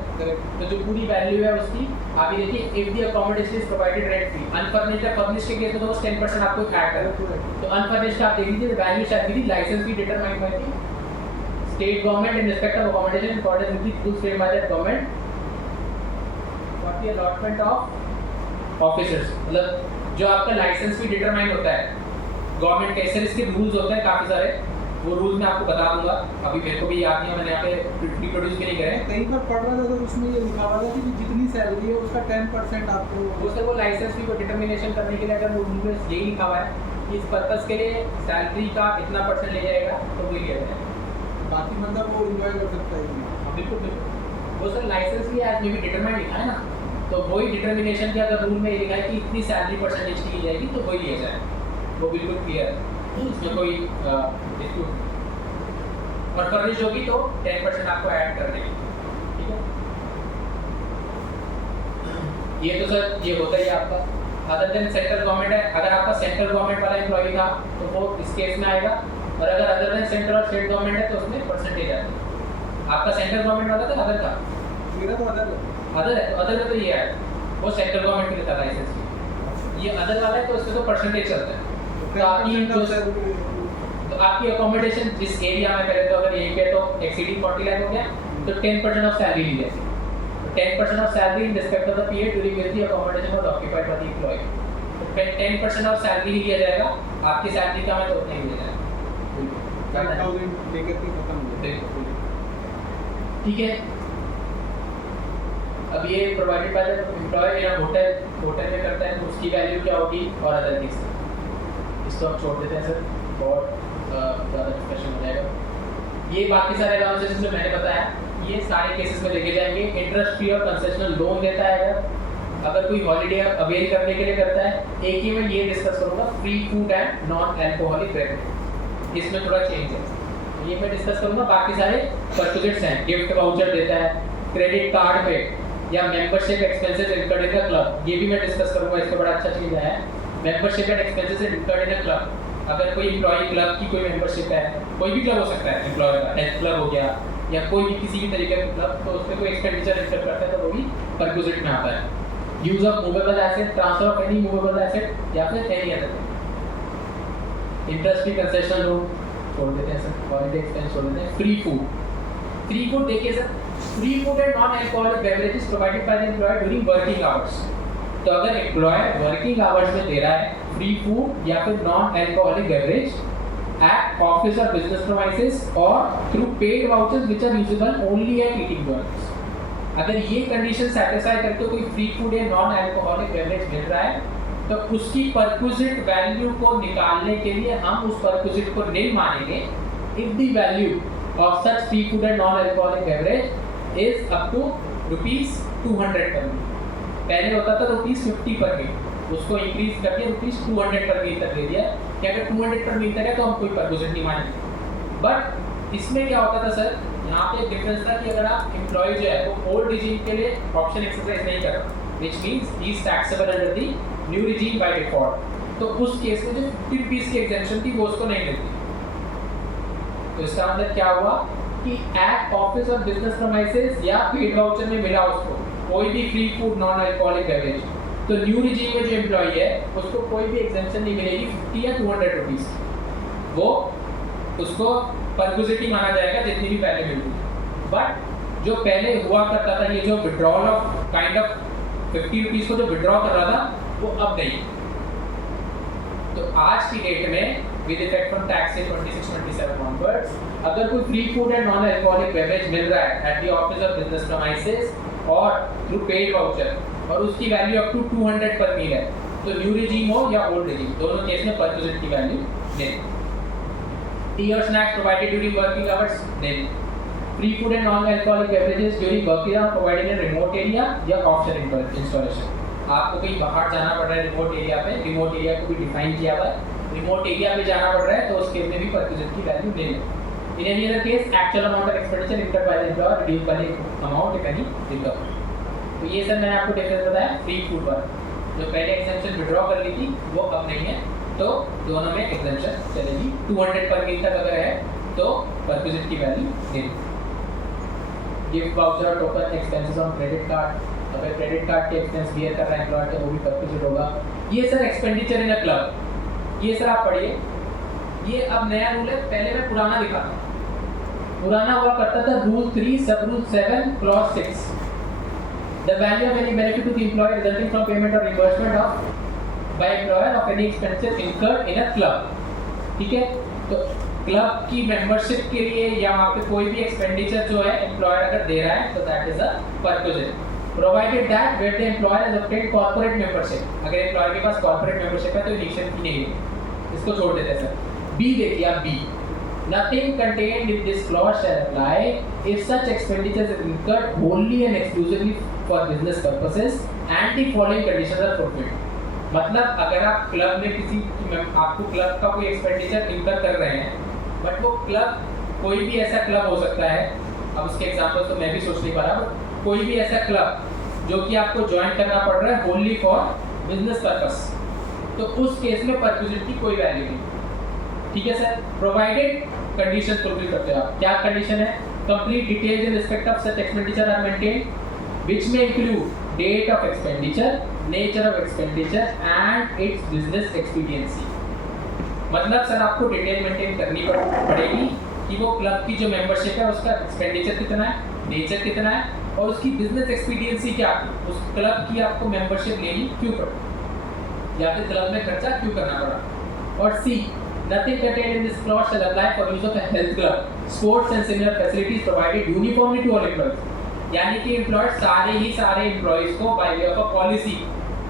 तो जो पूरी वैल्यू है उसकी आप ये देखिए, if the accommodation is provided rent free, unfurnished या फर्निश्ड के केस में तो 10% आपको ऐड करें। तो अनफर्निश्ड आप देख लीजिए, वैल्यू शैल बी लाइसेंस भी determined by the state government in respect of accommodation in accordance with the rules framed bye the government for the allotment of officers. मतलब जो आपका लाइसेंस भी डिटरमाइन होता है गवर्नमेंट के, ऐसे इसके रूल्स होते हैं काफ़ी सारे, वो रूल्स मैं आपको बता दूंगा, अभी मेरे को भी याद नहीं है, मैंने यहाँ पे रिप्रोड्यूस भी नहीं करे। कहीं पर पढ़ रहा था तो उसमें ये लिखा हुआ था कि जितनी सैलरी है उसका 10% आपको वो सर वो लाइसेंस फी को डिटर्मिनेशन करने के लिए अगर वो रूल में यही लिखा हुआ है कि इस पर्पस के लिए सैलरी का इतना % ले जाएगा तो वो लिया जाएगा, बाकी मतलब वो इंजॉय कर सकता है। बिल्कुल बिल्कुल, वो सर लाइसेंस भी एज मे बी डिटरमाइंड लिखा है ना, तो वही डिटर्मिनेशन के अगर रूल में ये लिखा है कि इतनी सैलरी % की जाएगी तो वही लिया जाए, वो बिल्कुल क्लियर है, इसमें कोई डिस्प्यूट नहीं। और फर्निश होगी तो 10% आपको ऐड कर देंगे, ठीक है। ये तो सर ये होता ही है आपका। अदर देन सेंट्रल गवर्नमेंट है, अगर आपका सेंट्रल गवर्नमेंट वाला एम्प्लॉय था तो वो इस केस में आएगा, और अगर अदर देन सेंट्रल और स्टेट गवर्नमेंट है तो उसमें परसेंटेज आएगा। आपका सेंट्रल गवर्नमेंट वाला था अदर का? मेरा तो अदर अदर है, तो अदर में तो ये है, वो सेंट्रल गवर्नमेंट के लिए था लाइसेंस, ये अदर वाला है तो उसमें तो परसेंटेज चलता है। तो आपकी अकोमोडेशन जिस एरिया में, पहले तो अगर यहीं पे तो एक्सीडिंग 40 लाख हो गया तो 10% ऑफ सैलरी ली जाएगी। तो 10% of salary in respect of the period during which the accommodation was occupied by the employee. तो 10% ऑफ सैलरी ही लिया जाएगा, आपकी सैलरी का मैं तो उतना ही लिया जाएगा। 5000 लेकर के खत्म हो जाएगा। ठीक है, अब ये प्रोवाइडेड बाय द एम्प्लॉयर या होटल में करता है तो उसकी वैल्यू क्या होगी और अदर थिंग्स। इसको हम छोड़ देते हैं सर, बहुत ज़्यादा डिस्कशन हो जाएगा। ये बाकी सारे अलाउंसेस जो मैंने बताया ये सारे केसेस में देखे जाएंगे। इंटरेस्ट फ्री और कंसेशनल लोन देता है अगर कोई हॉलीडे अवेल करने के लिए करता है। एक ही में ये डिस्कस करूँगा free food and non alcoholic beverage, इसमें थोड़ा चेंज है, ये मैं डिस्कस करूँगा। बाकी सारे परक्विजिट्स हैं, गिफ्ट वाउचर देता है, क्रेडिट कार्ड पे या membership expenses incurred in the club, ये भी मैं डिस्कस करूँगा। इसका बड़ा अच्छा चीज़ है membership and expenses incurred in the club. अगर कोई एम्प्लॉय क्लब की कोई मेंबरशिप है, कोई भी क्लब हो सकता है एम्प्लॉय का, हेल्थ क्लब हो गया या कोई भी किसी भी तरीके का क्लब, तो उसमें कोई एक्सपेंडिचर इनकर करता है तो वो भी परक्विजिट में आता है। Use of movable asset, transfer of any movable asset या फिर any other thing. Interest free concessional loan छोड़ देते हैं सर, हॉलिडे एक्सपेंस छोड़ देते हैं। फ्री फूड देखिए sir, free food and non alcoholic beverages provided by the employer during working hours. तो अगर एम्प्लॉयर वर्किंग आवर्स में दे रहा है फ्री फूड या फिर non alcoholic beverage at office or business premises or through paid vouchers which are usable only at eating joints, अगर ये कंडीशन सेटिस्फाई करके कोई फ्री फूड या नॉन अल्कोहलिक बेवरेज मिल रहा है तो उसकी परक्विजिट वैल्यू को निकालने के लिए हम उस परक्विजिट को नील मानेंगे if the value of such free food and non alcoholic beverage is up to ₹200 per meal। पहले होता था ₹50 पर मील, उसको इंक्रीज करके ₹200 पर मील तक दे दिया कि अगर 200 पर मील तक है तो हम कोई परक्विजिट नहीं मानेंगे। बट इसमें क्या होता था सर, यहाँ पे एक डिफरेंस था कि अगर आप एम्प्लॉय जो है वो ओल्ड रिजीम के लिए ऑप्शन एक्सरसाइज नहीं कर रहा, which means he is taxable under the new regime by default, तो उस केस में जो ₹50 की एग्जेम्पशन थी वो उसको नहीं मिलती। तो इसका मतलब क्या हुआ कि एट ऑफिस और बिजनेस प्रीमाइसेस या पेड वाउचर में मिला उसको कोई भी free food non alcoholic beverage, तो न्यू रिजीम में जो एम्प्लॉय है उसको कोई भी एग्जेम्पशन नहीं मिलेगी 50 या ₹200, वो उसको परक्विजिट ही माना जाएगा जितनी भी पहले मिलती है। बट जो पहले हुआ करता था, ये जो विड्रॉल ऑफ काइंड ऑफ ₹50 को जो विड्रॉ कर रहा था वो अब नहीं। तो आज की डेट में विद इफेक्ट फ्रॉम टैक्स से 26-27 ऑनवर्ड्स अगर कोई free food and non alcoholic beverage मिल रहा है at the office of business premises और थ्रू पेड वाउचर और उसकी वैल्यू अप टू 200 पर मील है, तो न्यू रिजीम हो या ओल्ड रिजीम, दोनों केस में परक्विजिट की वैल्यू नहीं। टी और snacks provided during working hours नहीं। Free food and non alcoholic beverages during working hours provided in remote area या ऑफशोर इंस्टॉलेशन। आपको कहीं बाहर जाना पड़ रहा है रिमोट एरिया पे, रिमोट एरिया को भी डिफाइन किया हुआ है, रिमोट एरिया पे जाना पड़ रहा है तो उस केस में भी परक्विजिट की वैल्यू नहीं है। In any other case, actual amount of expenditure incurred by the employer reduced by the amount if any recovered। तो ये सर मैंने आपको डिफरेंस बताया फ्री फूड पर, जो पहले एग्जेम्पशन विड्रॉ कर ली थी वो अब नहीं है, तो दोनों में एग्जेम्पशन चलेगी। 200 पर मील तक अगर है तो परक्विजिट की वैल्यू नहीं। Gift voucher token expenses on credit card, अगर क्रेडिट कार्ड के एक्सपेंस बियर कर रहा है एम्प्लॉयर तो वो भी परक्विजिट होगा। ये sir expenditure in a club, ये सर आप पढ़िए, ये अब नया रूल है, पहले मैं पुराना दिखाता हूँ। पुराना हुआ करता था रूल 3 सब rule 7 clause 6, the value of any benefit to the employee resulting from payment or reimbursement of by employer of any expenses incurred in a club। ठीक है, तो क्लब की मेंबरशिप के लिए या वहाँ पे कोई भी एक्सपेंडिचर जो है एम्प्लॉयर अगर दे रहा है तो that is a perquisite provided that where the employer has obtained corporate membership. अगर एम्प्लॉयर के पास कॉर्पोरेट मेंबरशिप है तो इनिशियल फी नहीं है, इसको छोड़ देते हैं सर। बी देखिए आप, B nothing contained in this clause shall apply if such expenditures are incurred wholly and exclusively for business purposes and the following conditions are fulfilled। मतलब अगर आप क्लब में किसी आपको क्लब का कोई एक्सपेंडिचर इनकर कर रहे हैं, बट वो क्लब कोई भी ऐसा क्लब हो सकता है, अब उसके एग्जांपल तो मैं भी सोच नहीं पा रहा, बट कोई भी ऐसा क्लब जो कि आपको ज्वाइन करना पड़ रहा है होनली फॉर बिजनेस पर्पस, तो उस केस में परक्विजिट की कोई वैल्यू नहीं। ठीक है सर, प्रोवाइडेड कंडीशन फुलफिल करते हो आप। क्या कंडीशन है? Complete details in respect of such expenditure are maintained which में include date of expenditure, nature of expenditure and its business expediency. मतलब सर आपको डिटेल मेंटेन करनी पड़ेगी कि वो क्लब की जो मेंबरशिप है उसका एक्सपेंडिचर कितना है, नेचर कितना है और उसकी बिजनेस एक्सपीडियंसी क्या थी, उस क्लब की आपको मेंबरशिप लेनी क्यों पड़ी या फिर क्लब में खर्चा क्यों करना पड़ा। और सी, nothing contained in this clause shall apply for use of a health club, sports and similar facilities provided uniformly to all employees। यानी कि एम्प्लॉयड सारे एम्प्लॉयज को bye way of a policy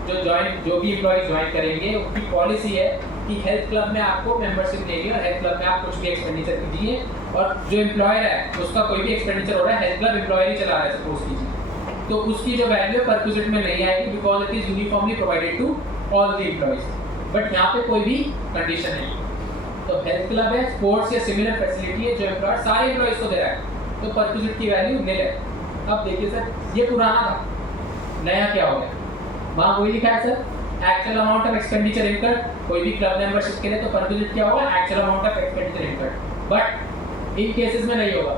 जो भी एम्प्लॉयज ज्वाइन करेंगे उनकी पॉलिसी है कि हेल्थ क्लब में आपको मेंबरशिप लेनी है और हेल्थ क्लब में आप कुछ भी एक्सपेंडिचर कीजिए और जो एम्प्लॉयर है उसका कोई भी एक्सपेंडिचर हो रहा है, हेल्थ क्लब एम्प्लॉयर ही चला रहा है सपोज कीजिए, तो उसकी जो वैल्यू परक्विजिट में नहीं आएगी because it is uniformly provided to all the employees. But यहाँ पे कोई भी कंडीशन नहीं, तो हेल्थ क्लब है, स्पोर्ट्स या सिमिलर फैसिलिटी है जो एम्प्लॉयर सारे एम्प्लॉयज को दे रहा है, तो परक्विजिट की वैल्यू निल है। अब देखिए सर, ये पुराना था, नया क्या हो गया? वहाँ वही लिखा है sir, actual amount of expenditure incurred, कोई भी क्लब मेंबरशिप के लिए तो परक्विजिट क्या होगा? Actual amount of expenditure incurred. But in cases में नहीं होगा।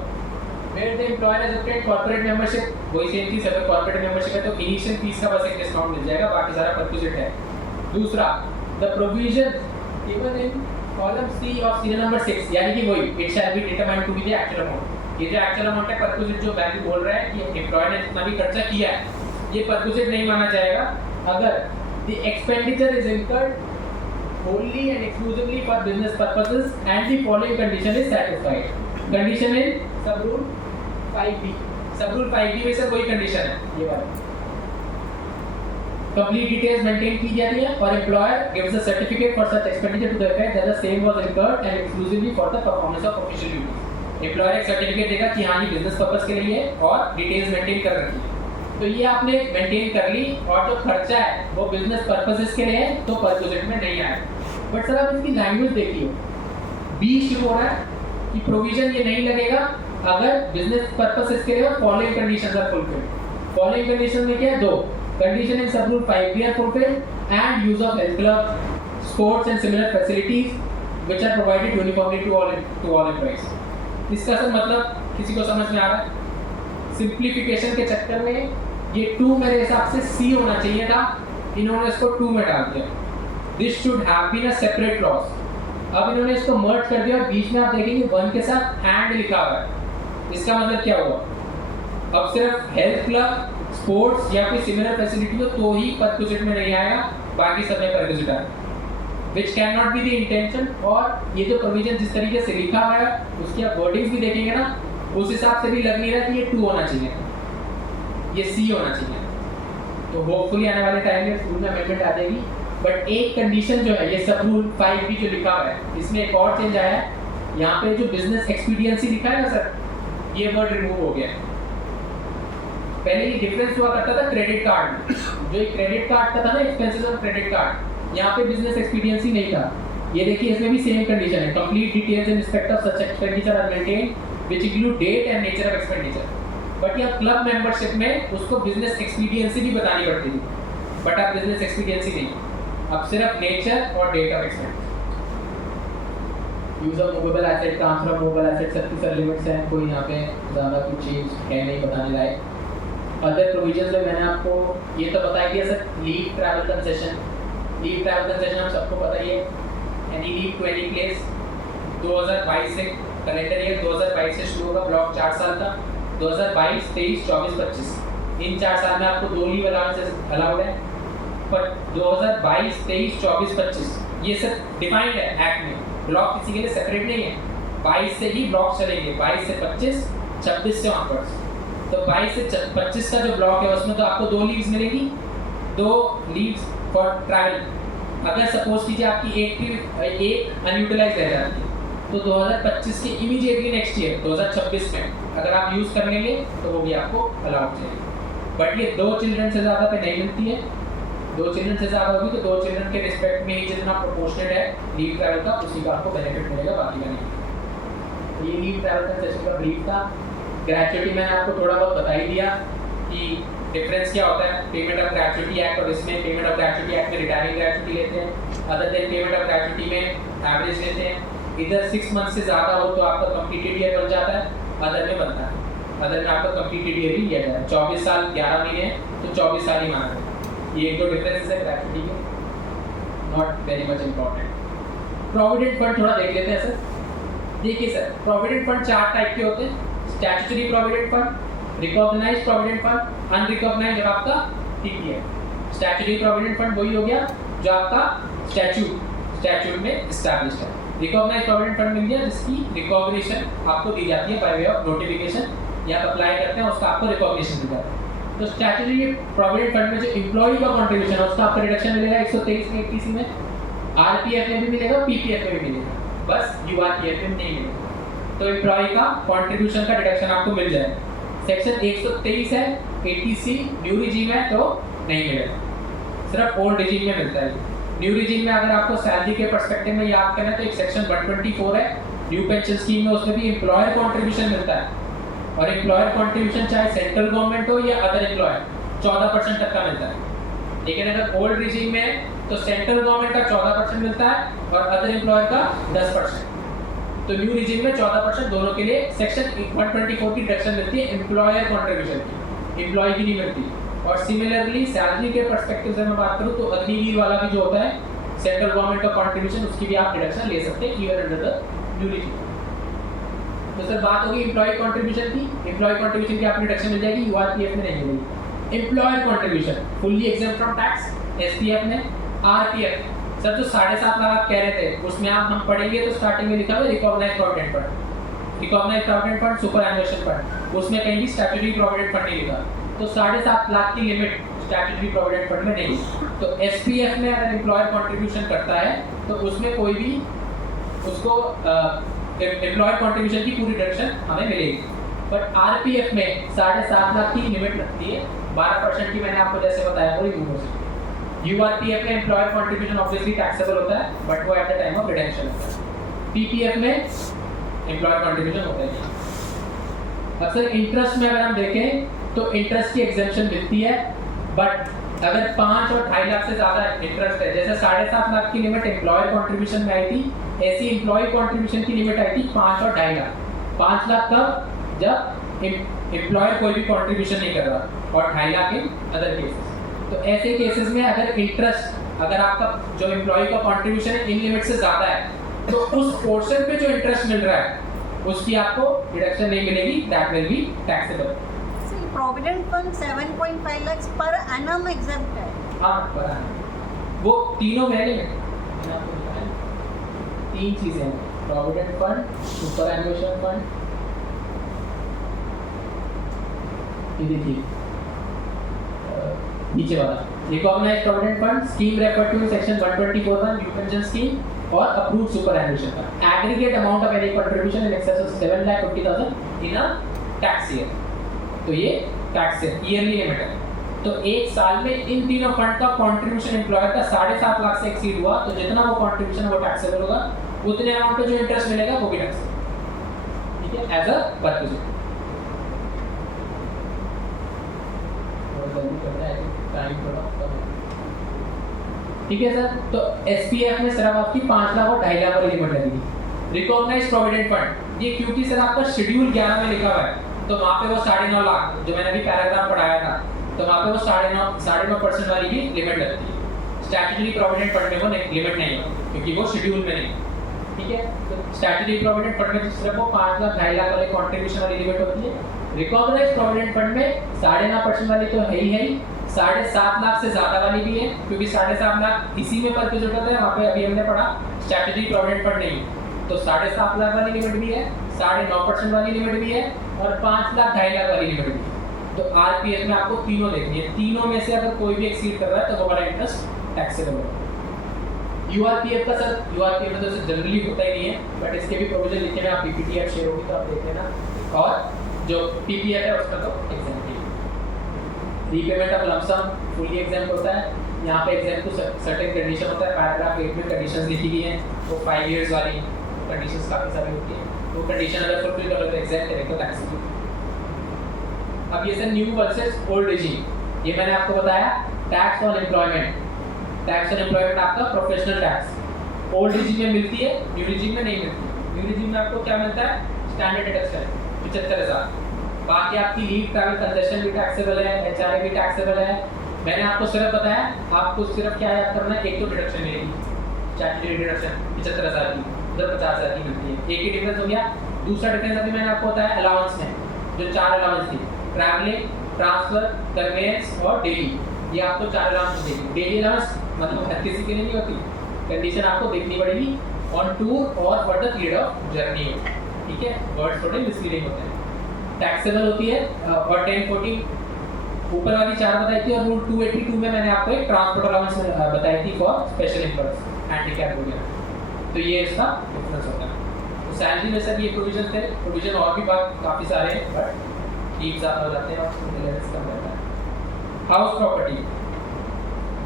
Where the employer has obtained corporate membership, वही सेम चीज, अगर कॉर्पोरेट मेंबरशिप है तो इनिशियल फीस का बस एक डिस्काउंट मिल जाएगा, बाकी सारा परक्विजिट है। दूसरा, the provision given in column C of serial number 6, यानी कि वही it shall be determined to be the actual amount. ये जो एक्चुअल अमाउंट है परक्विजिट जो वैल्यू बोल रहा है कि एम्प्लॉयर ने जितना भी खर्चा किया है ये परक्विजिट नहीं माना जाएगा अगर the expenditure is incurred wholly and exclusively for business purposes and the following condition is satisfied। condition in sub rule 5b, sub rule 5b में सर वही condition है ये वाला, complete details maintain की जाती है और employer gives a certificate for such expenditure to the effect that the same was incurred and exclusively for the performance of official duties। Employer एक सर्टिफिकेट देगा कि हाँ ये बिजनेस पर्पस के लिए है और डिटेल्स मेंटेन कर रखी है, तो ये आपने मेंटेन कर ली और जो खर्चा है वो बिजनेस पर्पसेस के लिए है तो परक्विजिट में नहीं आया। बट सर आप इसकी लैंग्वेज देखिए, बी शुरू हो रहा है कि प्रोविजन ये नहीं लगेगा अगर बिजनेस पर्पसेस के लिए और following conditions are fulfilled. Following condition में क्या है? दो condition in sub rule 5b are fulfilled and use of health club, sports and similar facilities which are provided uniformly to all employees. इसका सर मतलब किसी को समझ में आ रहा है? सिंप्लीफिकेशन के चक्कर में ये 2 मेरे हिसाब से सी होना चाहिए था, इन्होंने इसको 2 में डाल दिया। This should have been a separate clause. अब इन्होंने इसको मर्ज कर दिया और बीच में आप देखेंगे 1 के साथ एंड लिखा हुआ है। इसका मतलब क्या हुआ? अब सिर्फ हेल्थ क्लब, स्पोर्ट्स या कोई सिमिलर फैसिलिटी हो तो ही परक्विजिट में नहीं आएगा, बाकी सब में परक्विजिट आएगा, which cannot be the intention। और ये जो प्रोविजन जिस तरीके से लिखा हुआ है उसकी आप वर्डिंग्स भी देखेंगे ना, उस हिसाब से भी लग नहीं रहा कि ये 2 होना चाहिए, ये सी होना चाहिए। तो होपफुली आने वाले टाइम में रूल में अमेंडमेंट आ जाएगी। बट एक कंडीशन जो है ये सब रूल 5b जो लिखा हुआ है इसमें एक और चेंज आया है, यहाँ पे जो बिजनेस एक्सपीडियंसी लिखा है ना सर, ये वर्ड रिमूव हो गया है। पहले ये डिफरेंस हुआ करता था क्रेडिट कार्ड में, जो एक क्रेडिट कार्ड का था ना एक्सपेंसेस ऑन क्रेडिट कार्ड, यहाँ पे बिजनेस एक्सपीडियंसी नहीं था। ये देखिए इसमें भी सेम कंडीशन है, complete details in respect of such expenditure are maintained which include date and nature of expenditure. But यहाँ क्लब मेंबरशिप में उसको बिजनेस एक्सपीडियंसी भी बतानी पड़ती थी, बट अब बिजनेस एक्सपीडियंसी नहीं, अब सिर्फ नेचर और date of expenditure. Use of movable asset, transfer of movable asset, सबकी सर लिमिट्स हैं, कोई यहाँ पे ज़्यादा कुछ चीज़ है नहीं बताने लायक। अदर प्रोविजंस में मैंने आपको ये तो बता दिया sir, leave travel concession. Leave travel concession हम सबको पता ही है, any leave to any place. 2022 से कैलेंडर ईयर 2022 से शुरू होगा, ब्लॉक 4 साल का, 2022, 23, 24, 25 इन 4 साल में आपको 2 लीव अलाउंसेस अलाउड है। पर 2022, 23, 24, 25 ये सब डिफाइंड है एक्ट में, ब्लॉक किसी के लिए सेपरेट नहीं है। 22 से ही ब्लॉक चलेंगे, 22 से 25, 26 से ऑनवर्ड्स। तो 22 से 25 का जो ब्लॉक है उसमें तो आपको 2 लीव्स मिलेंगी, 2 लीव्स फॉर ट्रैवल। अगर सपोज कीजिए आपकी एक अनयूटिलाइज रह जाती है तो 2025 के इमीडिएटली नेक्स्ट ईयर 2026 में अगर आप यूज़ कर लेंगे तो वो भी आपको अलाउड चाहिए। बट ये 2 चिल्ड्रन से ज़्यादा पे नहीं मिलती है, 2 चिल्ड्रन से ज़्यादा होगी तो 2 चिल्ड्रन के रिस्पेक्ट में ही जितना प्रोपोर्शनेट है लीव ट्रैवल का उसी का आपको बेनिफिट मिलेगा, बाकी का नहीं। तो ये लीव ट्रैवल का सेशन का ब्रीफ था। ग्रेचुइटी मैंने आपको थोड़ा बहुत बता ही दिया कि डिफरेंस क्या होता है पेमेंट ऑफ ग्रेचुइटी एक्ट और इसमें पेमेंट ऑफ ग्रेचुइटी एक्ट में रिटायरिंग ग्रेचुइटी लेते हैं, other than payment of gratuity में एवरेज लेते हैं। इधर 6 मंथ से ज़्यादा हो तो आपका कंप्लीटेड ईयर बन जाता है, अदर में बनता है, अदर में आपका कंप्लीटेड ईयर ही लिया जाता है। 24 साल 11 महीने हैं तो 24 साल ही माना है। ये एक दो डिफरेंसेस है ग्रेचुइटी के, not very much important. Provident fund थोड़ा देख लेते हैं सर। देखिए सर, प्रोविडेंट फंड 4 टाइप के होते हैं, statutory provident fund, recognised provident fund, unrecognised जब आपका पीपीएफ। स्टैट्यूटरी प्रोविडेंट फंड वही हो गया जो आपका स्टैट्यूट में एस्टैब्लिश्ड है। रिकॉग्नाइज्ड प्रोविडेंट फंड मिल गया जिसकी रिकॉग्निशन आपको दी जाती है बाय वे ऑफ नोटिफिकेशन, या आप अप्लाई करते हैं उसका आपको रिकॉग्निशन मिल जाता है। तो स्टैट्यूटरी प्रोविडेंट फंड में जो एम्प्लॉय का कंट्रीब्यूशन है उसका आपका रिडक्शन मिलेगा 123 में 81 में, आरपीएफ में भी मिलेगा, पीपीएफ में भी मिलेगा, बस यूआरपीएफ में नहीं मिलेगा। तो एम्प्लॉय का कंट्रीब्यूशन का डिडक्शन आपको मिल जाएगा। सेक्शन 123 है, 80C न्यू रिजीम है तो नहीं मिलेगा, सिर्फ ओल्ड रिजीम में मिलता है। न्यू रिजीम में अगर आपको सैलरी के पर्सपेक्टिव में याद करना है तो एक सेक्शन 124 है न्यू पेंशन स्कीम में, उसमें भी एम्प्लॉयर कंट्रीब्यूशन मिलता है और एम्प्लॉयर कंट्रीब्यूशन चाहे सेंट्रल गवर्नमेंट हो या अदर एम्प्लॉयर 14% तक का मिलता है। लेकिन अगर ओल्ड रिजीम में है तो सेंट्रल गवर्नमेंट का 14% मिलता है और अदर एम्प्लॉयर का 10%। तो न्यू रिजीम में 14% दोनों के लिए सेक्शन 124 की डिडक्शन मिलती है एम्प्लॉयर कंट्रीब्यूशन की, एम्प्लॉय की नहीं मिलती। और सिमिलरली सैलरी के पर्सपेक्टिव से मैं बात करूं तो अग्निवीर वाला भी जो होता है सेंट्रल गवर्नमेंट का कंट्रीब्यूशन, उसकी भी आप डिडक्शन ले सकते हैं year under the new regime. तो सर बात होगी एम्प्लॉय कंट्रीब्यूशन की। एम्प्लॉय कंट्रीब्यूशन की आपको डिडक्शन मिल जाएगी, यूआरपीएफ में नहीं मिलेगी। Employer contribution fully exempt from tax, SPF में। आरपीएफ सर जो 7.5 लाख आप कह रहे थे उसमें आप हम पढ़ेंगे तो स्टार्टिंग में लिखा हुआ है recognised provident fund, recognised provident fund, superannuation fund, उसमें कहीं भी स्टैट्यूटरी प्रोविडेंट फंड नहीं लिखा। तो 7.5 लाख की लिमिट स्टैट्यूटरी प्रोविडेंट फंड में नहीं। तो एसपीएफ में अगर एम्प्लॉयर कंट्रीब्यूशन करता है तो उसमें कोई भी उसको एम्प्लॉयर कंट्रीब्यूशन की पूरी डिडक्शन हमें मिलेगी। बट आरपीएफ में 7.5 लाख की लिमिट लगती है, 12% की, मैंने आपको जैसे बताया वो यूनिवर्सिटी। यूआरपीएफ में एम्प्लॉयर कंट्रीब्यूशन ऑब्वियसली टैक्सेबल होता है बट वो at the time of redemption होता है। पीपीएफ में एम्प्लॉयर कंट्रीब्यूशन होता है। अक्सर इंटरेस्ट में अगर हम देखें तो इंटरेस्ट की एग्जेम्पशन मिलती है, बट अगर 5 और 2.5 लाख से ज़्यादा इंटरेस्ट है, जैसे 7.5 लाख की लिमिट एम्प्लॉयर कंट्रीब्यूशन में आई थी, ऐसी एम्प्लॉय कंट्रीब्यूशन की लिमिट आई थी 5 और 2.5 लाख। 5 लाख कब? जब एम्प्लॉयर कोई भी कंट्रीब्यूशन नहीं कर रहा, और 2.5 लाख इन अदर केसेस। तो ऐसे केसेस में अगर इंटरेस्ट, अगर आपका जो एम्प्लॉय का कंट्रीब्यूशन है इन लिमिट से ज़्यादा है तो उस पोर्शन पे जो इंटरेस्ट मिल रहा है उसकी आपको डिडक्शन नहीं मिलेगी, that will be taxable. Provident fund 7.5 lakh per annum exempt है। हाँ, पर annum। वो तीनों मैंने आपको बताया 3 चीजें हैं, provident fund, superannuation fund, ये देखिए नीचे वाला recognised provident fund, scheme refer to section 124 new pension scheme और approved superannuation fund. Aggregate amount of any contribution in excess of 7,50,000 in a tax year. तो ये टैक्स ईयरली लिमिट है। तो एक साल में इन तीनों फंड का कंट्रीब्यूशन एम्प्लॉयर का 7.5 लाख से एक्सीड हुआ तो जितना वो कंट्रीब्यूशन वो टैक्सेबल होगा, उतने अमाउंट पे जो इंटरेस्ट मिलेगा वो भी टैक्सेबल। ठीक है, एज अ परक्विजिट। ठीक है सर। तो एसपीएफ में सिर्फ आपकी 5 लाख और 2.5 लाख वाली लिमिट लगेगी। रिकॉग्नाइज्ड प्रोविडेंट फंड, ये क्योंकि सर आपका शेड्यूल 11 में लिखा हुआ है तो वहाँ पे वो 9.5 लाख जो मैंने अभी पैराग्राफ पढ़ाया था, तो वहाँ पे वो 9.5% वाली भी लिमिट लगती है। स्टैट्यूटरी प्रोविडेंट फंड में वो लिमिट नहीं है क्योंकि वो शेड्यूल में नहीं। ठीक है, तो स्टैट्यूटरी प्रोविडेंट फंड में सिर्फ वो 5 लाख 2.5 लाख वाले कंट्रीब्यूशन वाली लिमिट होती है। रिकॉग्नाइज्ड प्रोविडेंट फंड में 9.5% वाली तो है ही, 7.5 लाख से ज़्यादा वाली भी है क्योंकि 7.5 लाख इसी में परक्विजिट होता है, वहाँ पे अभी हमने पढ़ा स्टैट्यूटरी प्रोविडेंट फंड नहीं। तो 7.5 लाख वाली लिमिट भी है, 9.5% वाली लिमिट भी है और 5 लाख 2.5 लाख वाली लिमिट भी है। तो आरपीएफ में आपको तीनों देखनी है, तीनों में से अगर कोई भी एक्सीड कर रहा है तो वो वाला इंटरेस्ट टैक्सेबल होगा। यूआरपीएफ का सर, यूआरपीएफ में तो जनरली होता ही नहीं है बट इसके भी प्रोविजन लिखे हैं, आप पीपीटी आप शेयर होगी तो आप देख लेना। और जो पीपीएफ है उसका तो example repayment of lump sum fully example होता है। यहाँ पे एग्जाम को सर्टेन कंडीशन होता है, पैराग्राफ 8 में कंडीशंस लिखी गई हैं, वो 5 इयर्स वाली कंडीशंस काफ़ी सारी होती हैं। वो कंडीशन अगर फुलफिल करो तो एग्जाम करें तो टैक्सेबल। अब ये sir new versus old regime. ये मैंने आपको बताया tax on employment. Tax on employment आपका प्रोफेशनल टैक्स ओल्ड रिजीम में मिलती है, न्यू रिजीम में नहीं मिलती। न्यू रिजीम में आपको क्या मिलता है? Standard deduction 75,000। बाकी आपकी लीव ट्रैवल कंसेशन भी टैक्सेबल है, एचआरए भी टैक्सेबल है। मैंने आपको सिर्फ बताया, आपको सिर्फ क्या याद करना है, एक तो डिडक्शन मिलेगी, स्टैट्यूटरी डिडक्शन 75,000 की, उधर 50,000 की मिलती है। एक ही डिफरेंस हो गया। दूसरा डिफरेंस अभी मैंने आपको बताया अलाउंस में, जो 4 अलाउंस थी, ट्रैवलिंग, ट्रांसफर, कन्वेंस और डेली, ये आपको 4 अलाउंस देगी। डेली अलाउंस मतलब हर किसी के लिए नहीं होती, कंडीशन आपको देखनी पड़ेगी ऑन टूर और for the period of journey. ठीक है, वर्ड्स थोड़े मिसलीडिंग होते हैं। टैक्सेबल होती है और 1014 ऊपर वाली 4 बताई थी, और रूल 282 में मैंने आपको एक ट्रांसपोर्ट अलाउंस बताई थी फॉर स्पेशल इंपल्स, हैंडीकैप वगैरह। तो ये इसका डिफरेंस होता है। तो सैलरी में सर ये प्रोविजन थे, प्रोविजन और भी काफ़ी सारे हैं, बट ठीक ज़्यादा हो जाते हैं और रिलेवेंस कम रहता है। हाउस प्रॉपर्टी,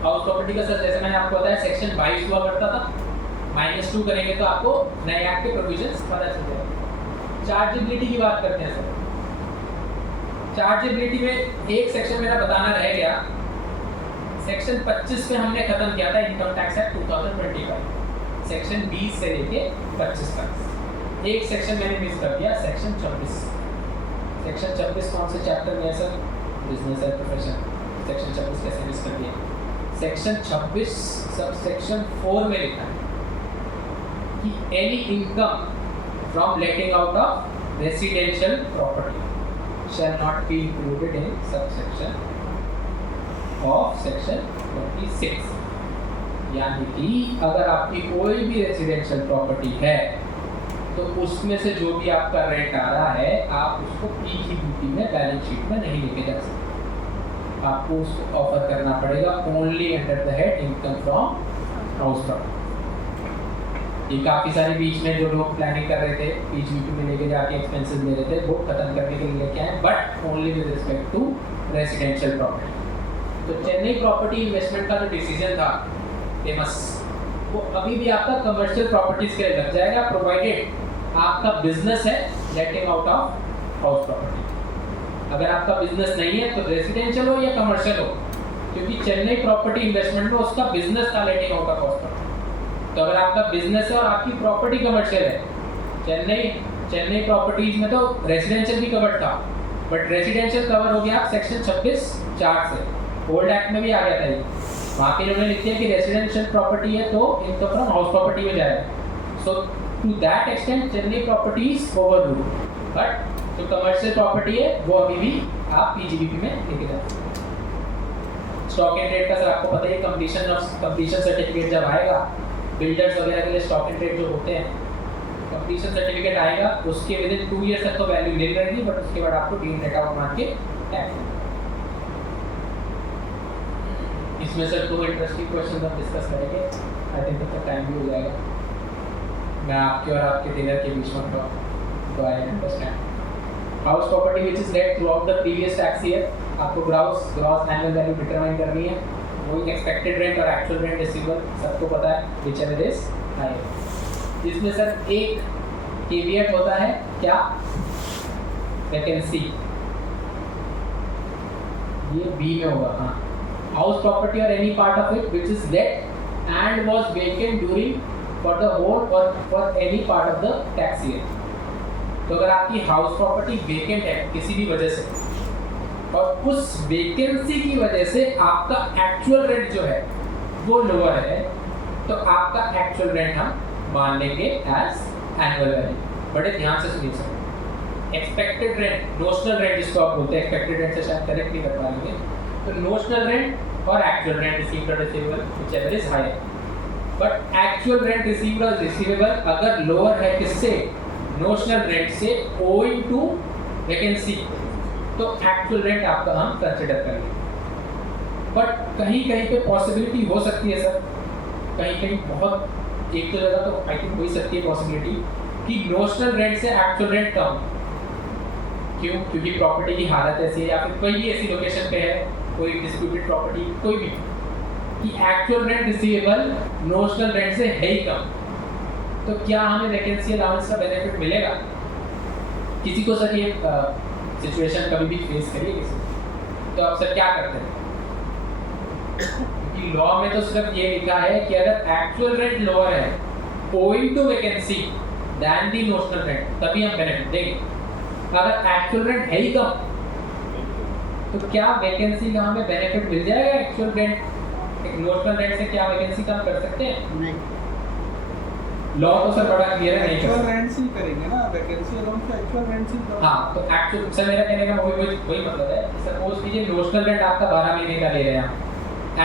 हाउस प्रॉपर्टी का सर जैसे मैंने आपको बताया सेक्शन 22 हुआ करता था, -2 करेंगे तो आपको नए एक्ट के प्रोविजंस पता चल जाएगा। चार्जेबिलिटी की बात करते हैं सर। चार्जेबिलिटी में एक सेक्शन मेरा बताना रह गया, सेक्शन 25 में हमने खत्म किया था इनकम टैक्स एक्ट 2025, सेक्शन 20 से लेके 25 तक। एक सेक्शन मैंने मिस कर दिया, सेक्शन 26। सेक्शन 26 कौन से चैप्टर में है sir? Business and profession. Section 26 कैसे मिस कर दिया? सेक्शन 26 सब सेक्शन 4 में लिखा है कि any income from letting out of residential property shall not be included in subsection of section 26। यानी कि अगर आपकी कोई भी रेसिडेंशियल प्रॉपर्टी है तो उसमें से जो भी आपका रेंट आ रहा है आप उसको पीजीबीपी में बैलेंस शीट में नहीं लेके जा सकते, आपको उसको ऑफर करना पड़ेगा only under the head income from house property. ये काफ़ी सारे बीच में जो लोग प्लानिंग कर रहे थे पीजीबीपी में लेके जाके एक्सपेंसेस ले रहे थे, वो खत्म करने के लिए लेके आए, but only with respect to residential property. तो चेन्नई प्रॉपर्टी इन्वेस्टमेंट का जो डिसीजन था फेमस, वो अभी भी आपका कमर्शियल प्रॉपर्टीज के लिए लग जाएगा, प्रोवाइडेड आपका बिजनेस है लेटिंग आउट ऑफ हाउस प्रॉपर्टी। अगर आपका बिजनेस नहीं है तो रेसिडेंशियल हो या कमर्शियल हो, क्योंकि चेन्नई प्रॉपर्टी इन्वेस्टमेंट में उसका बिजनेस था लेटिंग आउट ऑफ हाउस प्रॉपर्टी। तो अगर आपका बिजनेस है और आपकी प्रॉपर्टी कमर्शियल है, चेन्नई प्रॉपर्टीज में तो रेसिडेंशियल भी कवर था, बट रेसिडेंशियल कवर हो गया सेक्शन 26(4) से, ओल्ड एक्ट में भी आ गया था ये। वहाँ पे इन्होंने लिख दिया कि रेसिडेंशियल प्रॉपर्टी है तो इनकम फ्रॉम हाउस प्रॉपर्टी में जाएगा। So to that extent Chennai properties over rule, but जो कमर्शियल प्रॉपर्टी है वो अभी भी आप पीजीबीपी में लेके जा सकते हैं। स्टॉक एंड ट्रेड का सर आपको पता है, कंप्लीशन सर्टिफिकेट जब आएगा बिल्डर्स वगैरह के लिए स्टॉक एंड ट्रेड जो होते हैं, कंप्लीशन सर्टिफिकेट आएगा उसके विद इन 2 ईयर्स तक तो वैल्यू ले रहेगी, बट उसके बाद आपको डीम डेटा मान के टैक्स। इसमें सर 2 इंटरेस्टिंग क्वेश्चन हम डिस्कस करेंगे, आई थिंक तब तक टाइम भी हो जाएगा। मैं आपके और आपके डिनर के बीच में तो I understand house property which is let throughout the previous tax year, आपको ग्रॉस एनुअल वैल्यू डिटरमाइन करनी है, वो एक्सपेक्टेड रेंट और एक्चुअल रेंट रिसीवेबल सबको पता है, विच एवर इज हायर। इसमें सर एक केवियट होता है, क्या? वैकेंसी, ये बी में होगा। हाँ, house property or any part of it which is let and was vacant during for the whole or for any part of the tax year. तो अगर आपकी हाउस प्रॉपर्टी वेकेंट है किसी भी वजह से और उस वेकेंसी की वजह से आपका एक्चुअल रेंट जो है वो लोअर है, तो आपका एक्चुअल रेंट हम मान लेंगे एज एनुअल वैल्यू। बड़े ध्यान से सुनिए sir, expected rent, notional rent जिसको आप बोलते हैं, एक्सपेक्टेड रेंट से शायद करेक्ट नहीं कर पाएंगे, तो नोशनल रेंट और एक्चुअल रेंट रिसीव्ड और receivable whichever is higher, but actual rent received और रिसीवेबल अगर लोअर है किससे? नोशनल रेंट से ओइंग टू वैकेंसी, तो एक्चुअल रेंट आपका हम कंसिडर करेंगे। बट कहीं कहीं पे पॉसिबिलिटी हो सकती है सर, कहीं कहीं बहुत, एक तो जगह तो आई थिंक हो ही सकती है पॉसिबिलिटी कि नोशनल रेंट से एक्चुअल रेंट कम। क्यों? क्योंकि प्रॉपर्टी की हालत ऐसी है, या फिर कोई भी ऐसी लोकेशन पे है, कोई डिस्प्यूटेड प्रॉपर्टी, कोई भी, कि actual rent receivable notional rent से है ही कम, तो क्या हमें वैकेंसी अलाउंस का बेनिफिट मिलेगा? किसी को सर ये सिचुएशन कभी भी फेस करिए किसी, तो आप सर क्या करते हैं? क्योंकि लॉ में तो सिर्फ ये लिखा है कि अगर एक्चुअल रेंट लोअर है owing to vacancy than the notional rent, तभी हम बेनिफिट देंगे। अगर एक्चुअल रेंट है ही कम तो क्या वैकेंसी का हमें बेनिफिट मिल जाएगा? एक्चुअल रेंट एक नोशनल रेंट से क्या वैकेंसी कम कर सकते हैं? नहीं, लॉ तो सर बड़ा क्लियर है, नहीं कर एक्चुअल सकते। रेंट ही करेंगे ना, वैकेंसी अलाउंस तो एक्चुअल रेंट ही करेंगे। हाँ, तो एक्चुअल सर मेरा कहने का वही मतलब है। सपोज कीजिए नोशनल रेंट आपका 12 महीने का ले रहे हैं आप,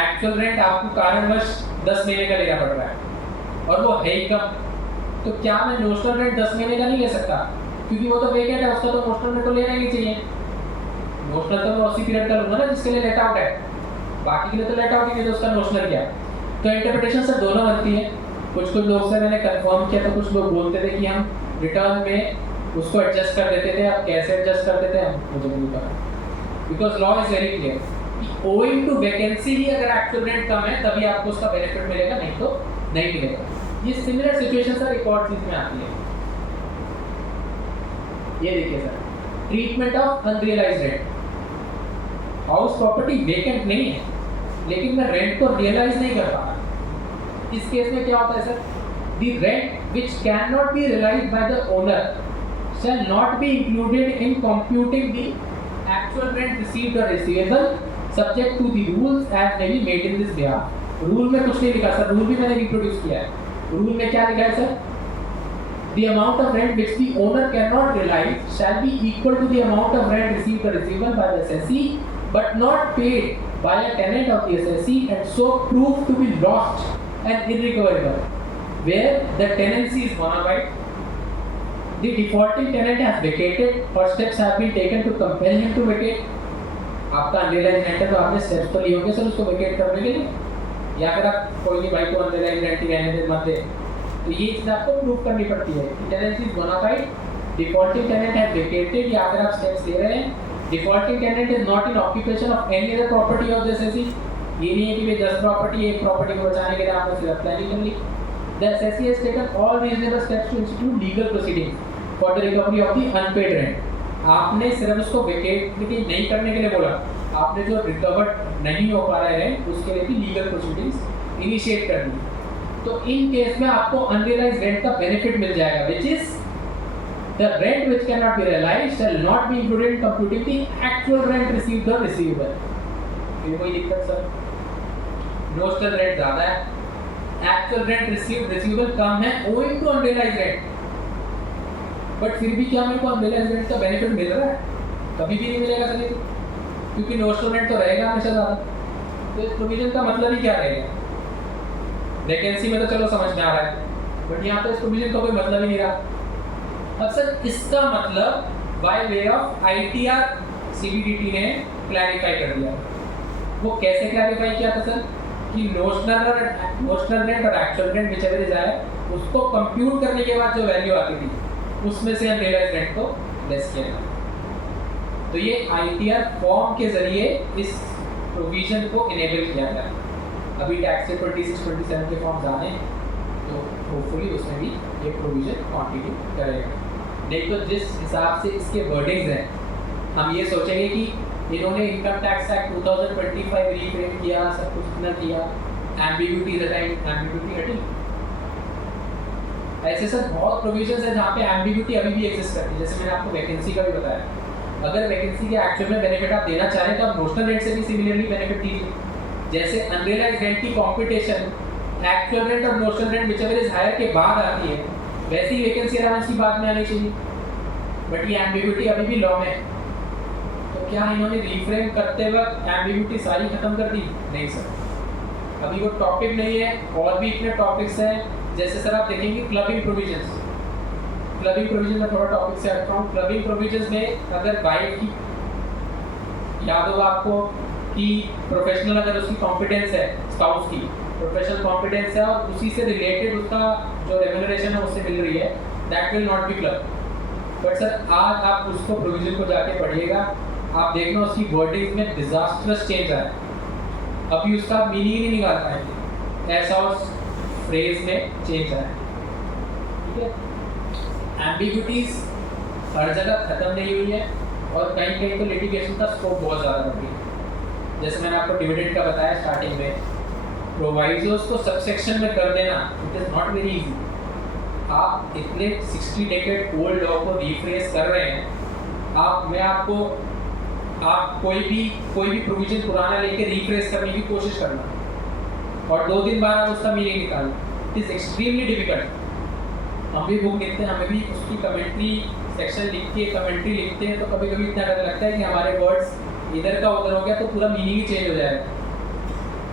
एक्चुअल रेंट आपको कारणवश 10 महीने का लेना पड़ रहा है और वो है ही कम, तो क्या मैं नोशनल रेंट 10 महीने का नहीं ले सकता? क्योंकि वो तो वेकेंट है, उसका तो नोशनल रेंट तो लेना ही नहीं चाहिए। नोशनल तो मैं उसी पीरियड का लूंगा ना जिसके लिए लेट आउट है, बाकी के लिए तो लेट आउट ही नहीं, तो उसका नोशनल क्या। तो इंटरप्रिटेशन सर दोनों बनती है। कुछ लोग से मैंने कंफर्म किया तो कुछ लोग बोलते थे कि हम रिटर्न में उसको एडजस्ट कर देते थे। अब कैसे एडजस्ट कर देते हैं मुझे नहीं पता, because law is very clear. Owing to vacancy ही अगर एक्चुअल रेंट कम है तभी आपको उसका बेनिफिट मिलेगा, नहीं तो नहीं मिलेगा। ये सिमिलर सिचुएशन सर एक और चीज में आती है। ये देखिए sir, treatment of unrealised rent. House property vacant नहीं है लेकिन मैं रेंट को रियलाइज नहीं कर पा रहा। इस केस में क्या होता है sir? The rent which can not be realised by the owner shall not be included in computing the actual rent received और receivable subject to the rules as may be made in this behalf. Rule में कुछ नहीं लिखा सर, रूल भी मैंने रिप्रोड्यूस किया है। रूल में क्या लिखा है sir? The amount of rent which the owner cannot realize shall be equal to the amount of rent received or receivable by the assessee, but not paid by a tenant of the assessee, and so proved to be lost and irrecoverable, where the tenancy is bona fide, the defaulting tenant has vacated, or steps have been taken to compel him to vacate। आपका अनरियलाइज्ड रेंट है तो आपने स्टेप्स तो लिए होंगे सर उसको वेकेट करने के लिए, या फिर आप कोई नहीं भाई को अनरियलाइज्ड रेंट ही रहने दे मत दे। तो ये चीज आपको प्रूव करनी पड़ती है कि tenancy is bona fide, defaulting tenant has vacated, या अगर आप स्टेप्स ले रहे हैं defaulting tenant is not in occupation of any other property of this assessee. ये नहीं है कि भाई 10 प्रॉपर्टी एक प्रॉपर्टी को बचाने के लिए आपने सिर्फ प्लानिंग कर ली। The assessee has taken all reasonable steps to institute legal proceedings for the recovery of the unpaid rent. आपने सिर्फ उसको वेकेट नहीं करने के लिए बोला, आपने जो रिकवर्ड नहीं हो पा रहा है उसके लिए भी लीगल प्रोसीडिंग्स इनिशिएट कर दी। तो इन केस में आपको अनरियलाइज्ड रेंट का बेनिफिट मिल जाएगा, which is the rent which can not be realised shall not be included in computing the actual rent received और रिसीवेबल। ये कोई दिक्कत सर? नोशनल रेंट ज्यादा है, एक्चुअल रेंट रिसीव्ड रिसीवेबल कम है owing to unrealised rent, but फिर भी क्या मेरे को अनरियलाइज्ड रेंट का बेनिफिट मिल रहा है? कभी भी नहीं मिलेगा सर, क्योंकि नोशनल रेंट तो रहेगा हमेशा ज्यादा। तो इस प्रोविजन का मतलब ही क्या रहेगा? वैकेंसी में तो चलो समझ में आ रहा है, बट यहाँ तो इस प्रोविजन का कोई मतलब ही नहीं रहा। अब सर इसका मतलब bye way of ITR CBDT ने क्लैरिफाई कर दिया। वो कैसे क्लैरिफाई किया था सर? कि नोशनल रेंट और एक्चुअल रेंट व्हिचएवर इज आए उसको कंप्यूट करने के बाद जो वैल्यू आती थी उसमें से अनरियलाइज्ड रेंट को लेस किया गया। तो ये ITR फॉर्म के जरिए इस प्रोविजन को इनेबल किया गया। अभी टैक्स से 26-27 के फॉर्म्स आने तो होपफुली उसमें भी ये प्रोविजन कंटिन्यू करेगा। नहीं तो जिस हिसाब से इसके वर्डिंग्स हैं हम ये सोचेंगे कि इन्होंने इनकम टैक्स एक्ट 2025 रीफ्रेम किया, सब कुछ इतना किया, एम्बिग्यूटी इज अटाइंड, एम्बिग्यूटी हटी। ऐसे सर बहुत प्रोविजंस हैं जहाँ पे एम्बिग्यूटी अभी भी एग्जिस्ट करती है। जैसे मैंने आपको वैकेंसी का भी बताया, अगर वैकेंसी के एक्चुअल में बेनिफिट आप देना चाहें तो आप नोशनल रेंट से भी सिमिलरली बेनिफिट दीजिए। जैसे अनरियलाइज्ड रेंट की कॉम्पिटिशन एक्चुअल रेंट और notional rent whichever is higher के बाद आती है, वैसी ही वैकेंसी अलाउंस की बाद में आनी चाहिए। बट ये एम्बिग्यूटी अभी भी लॉ में है, तो क्या इन्होंने रीफ्रेम करते वक्त एम्बिग्यूटी सारी खत्म कर दी? नहीं सर, अभी वो टॉपिक नहीं है, और भी इतने टॉपिक्स हैं। जैसे सर आप देखेंगे क्लबिंग प्रोविजंस, क्लबिंग प्रोविजन में थोड़ा टॉपिक से हटता हूँ। क्लबिंग प्रोविजंस में अगर वाइफ की याद होगा आपको कि प्रोफेशनल अगर उसकी कॉम्पिटेंस है, स्पाउस की प्रोफेशनल कॉम्पिटेंस है और उसी से रिलेटेड उसका जो रेम्यूनरेशन है उससे मिल रही है, that will not be club. But sir आज आप उसको प्रोविजन को जाके पढ़िएगा, आप देखना उसकी वर्डिंग में डिजास्टरस चेंज आया, अभी उसका मीनिंग ही नहीं निकाल पाएंगे, ऐसा उस फ्रेज में चेंज आया। ठीक है, एम्बिग्यूटीज हर जगह खत्म नहीं हुई है और कहीं कहीं तो लिटिगेशन का स्कोप बहुत ज़्यादा बढ़ गया। जैसे मैंने आपको डिविडेंड का बताया स्टार्टिंग में, प्रोवाइजोस को सबसेक्शन में कर देना it is not very easy. आप इतने 60 डेकेड ओल्ड लॉ को रिफ्रेश कर रहे हैं, आप कोई भी प्रोविजन पुराना लेके रिफ्रेश करने की कोशिश करना और 2 दिन बाद आप उसका मीनिंग निकालना, इट इज़ एक्सट्रीमली डिफिकल्ट। हम भी बुक लिखते हैं, हमें भी उसकी कमेंट्री सेक्शन लिख के कमेंट्री लिखते हैं, तो कभी कभी इतना डर लगता है कि हमारे वर्ड्स इधर का उधर हो गया तो पूरा मीनिंग ही चेंज हो जाएगा।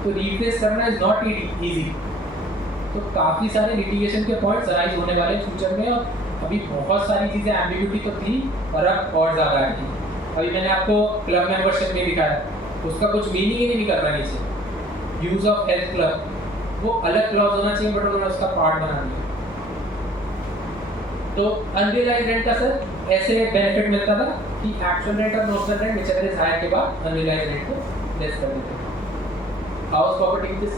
तो रिफ्रेश करना इज़ नॉट ईजी। तो काफ़ी सारे लिटिगेशन के पॉइंट्स राइज होने वाले फ्यूचर में, और अभी बहुत सारी चीज़ें एम्बिग्यूटी तो थी और अब और ज़्यादा है। अभी मैंने आपको क्लब मेंबरशिप में दिखाया, उसका कुछ मीनिंग ही नहीं कर रहा नीचे। यूज़ ऑफ हेल्थ क्लब, वो अलग क्लॉज होना चाहिए बट उन्होंने उसका पार्ट बना दिया। तो अनरियलाइज्ड रेंट का सर ऐसे बेनिफिट मिलता था कि एक्चुअल रेंट और notional rent whichever is higher के बाद अनरियलाइज्ड रेंट को लेस कर देते हैं। House property which is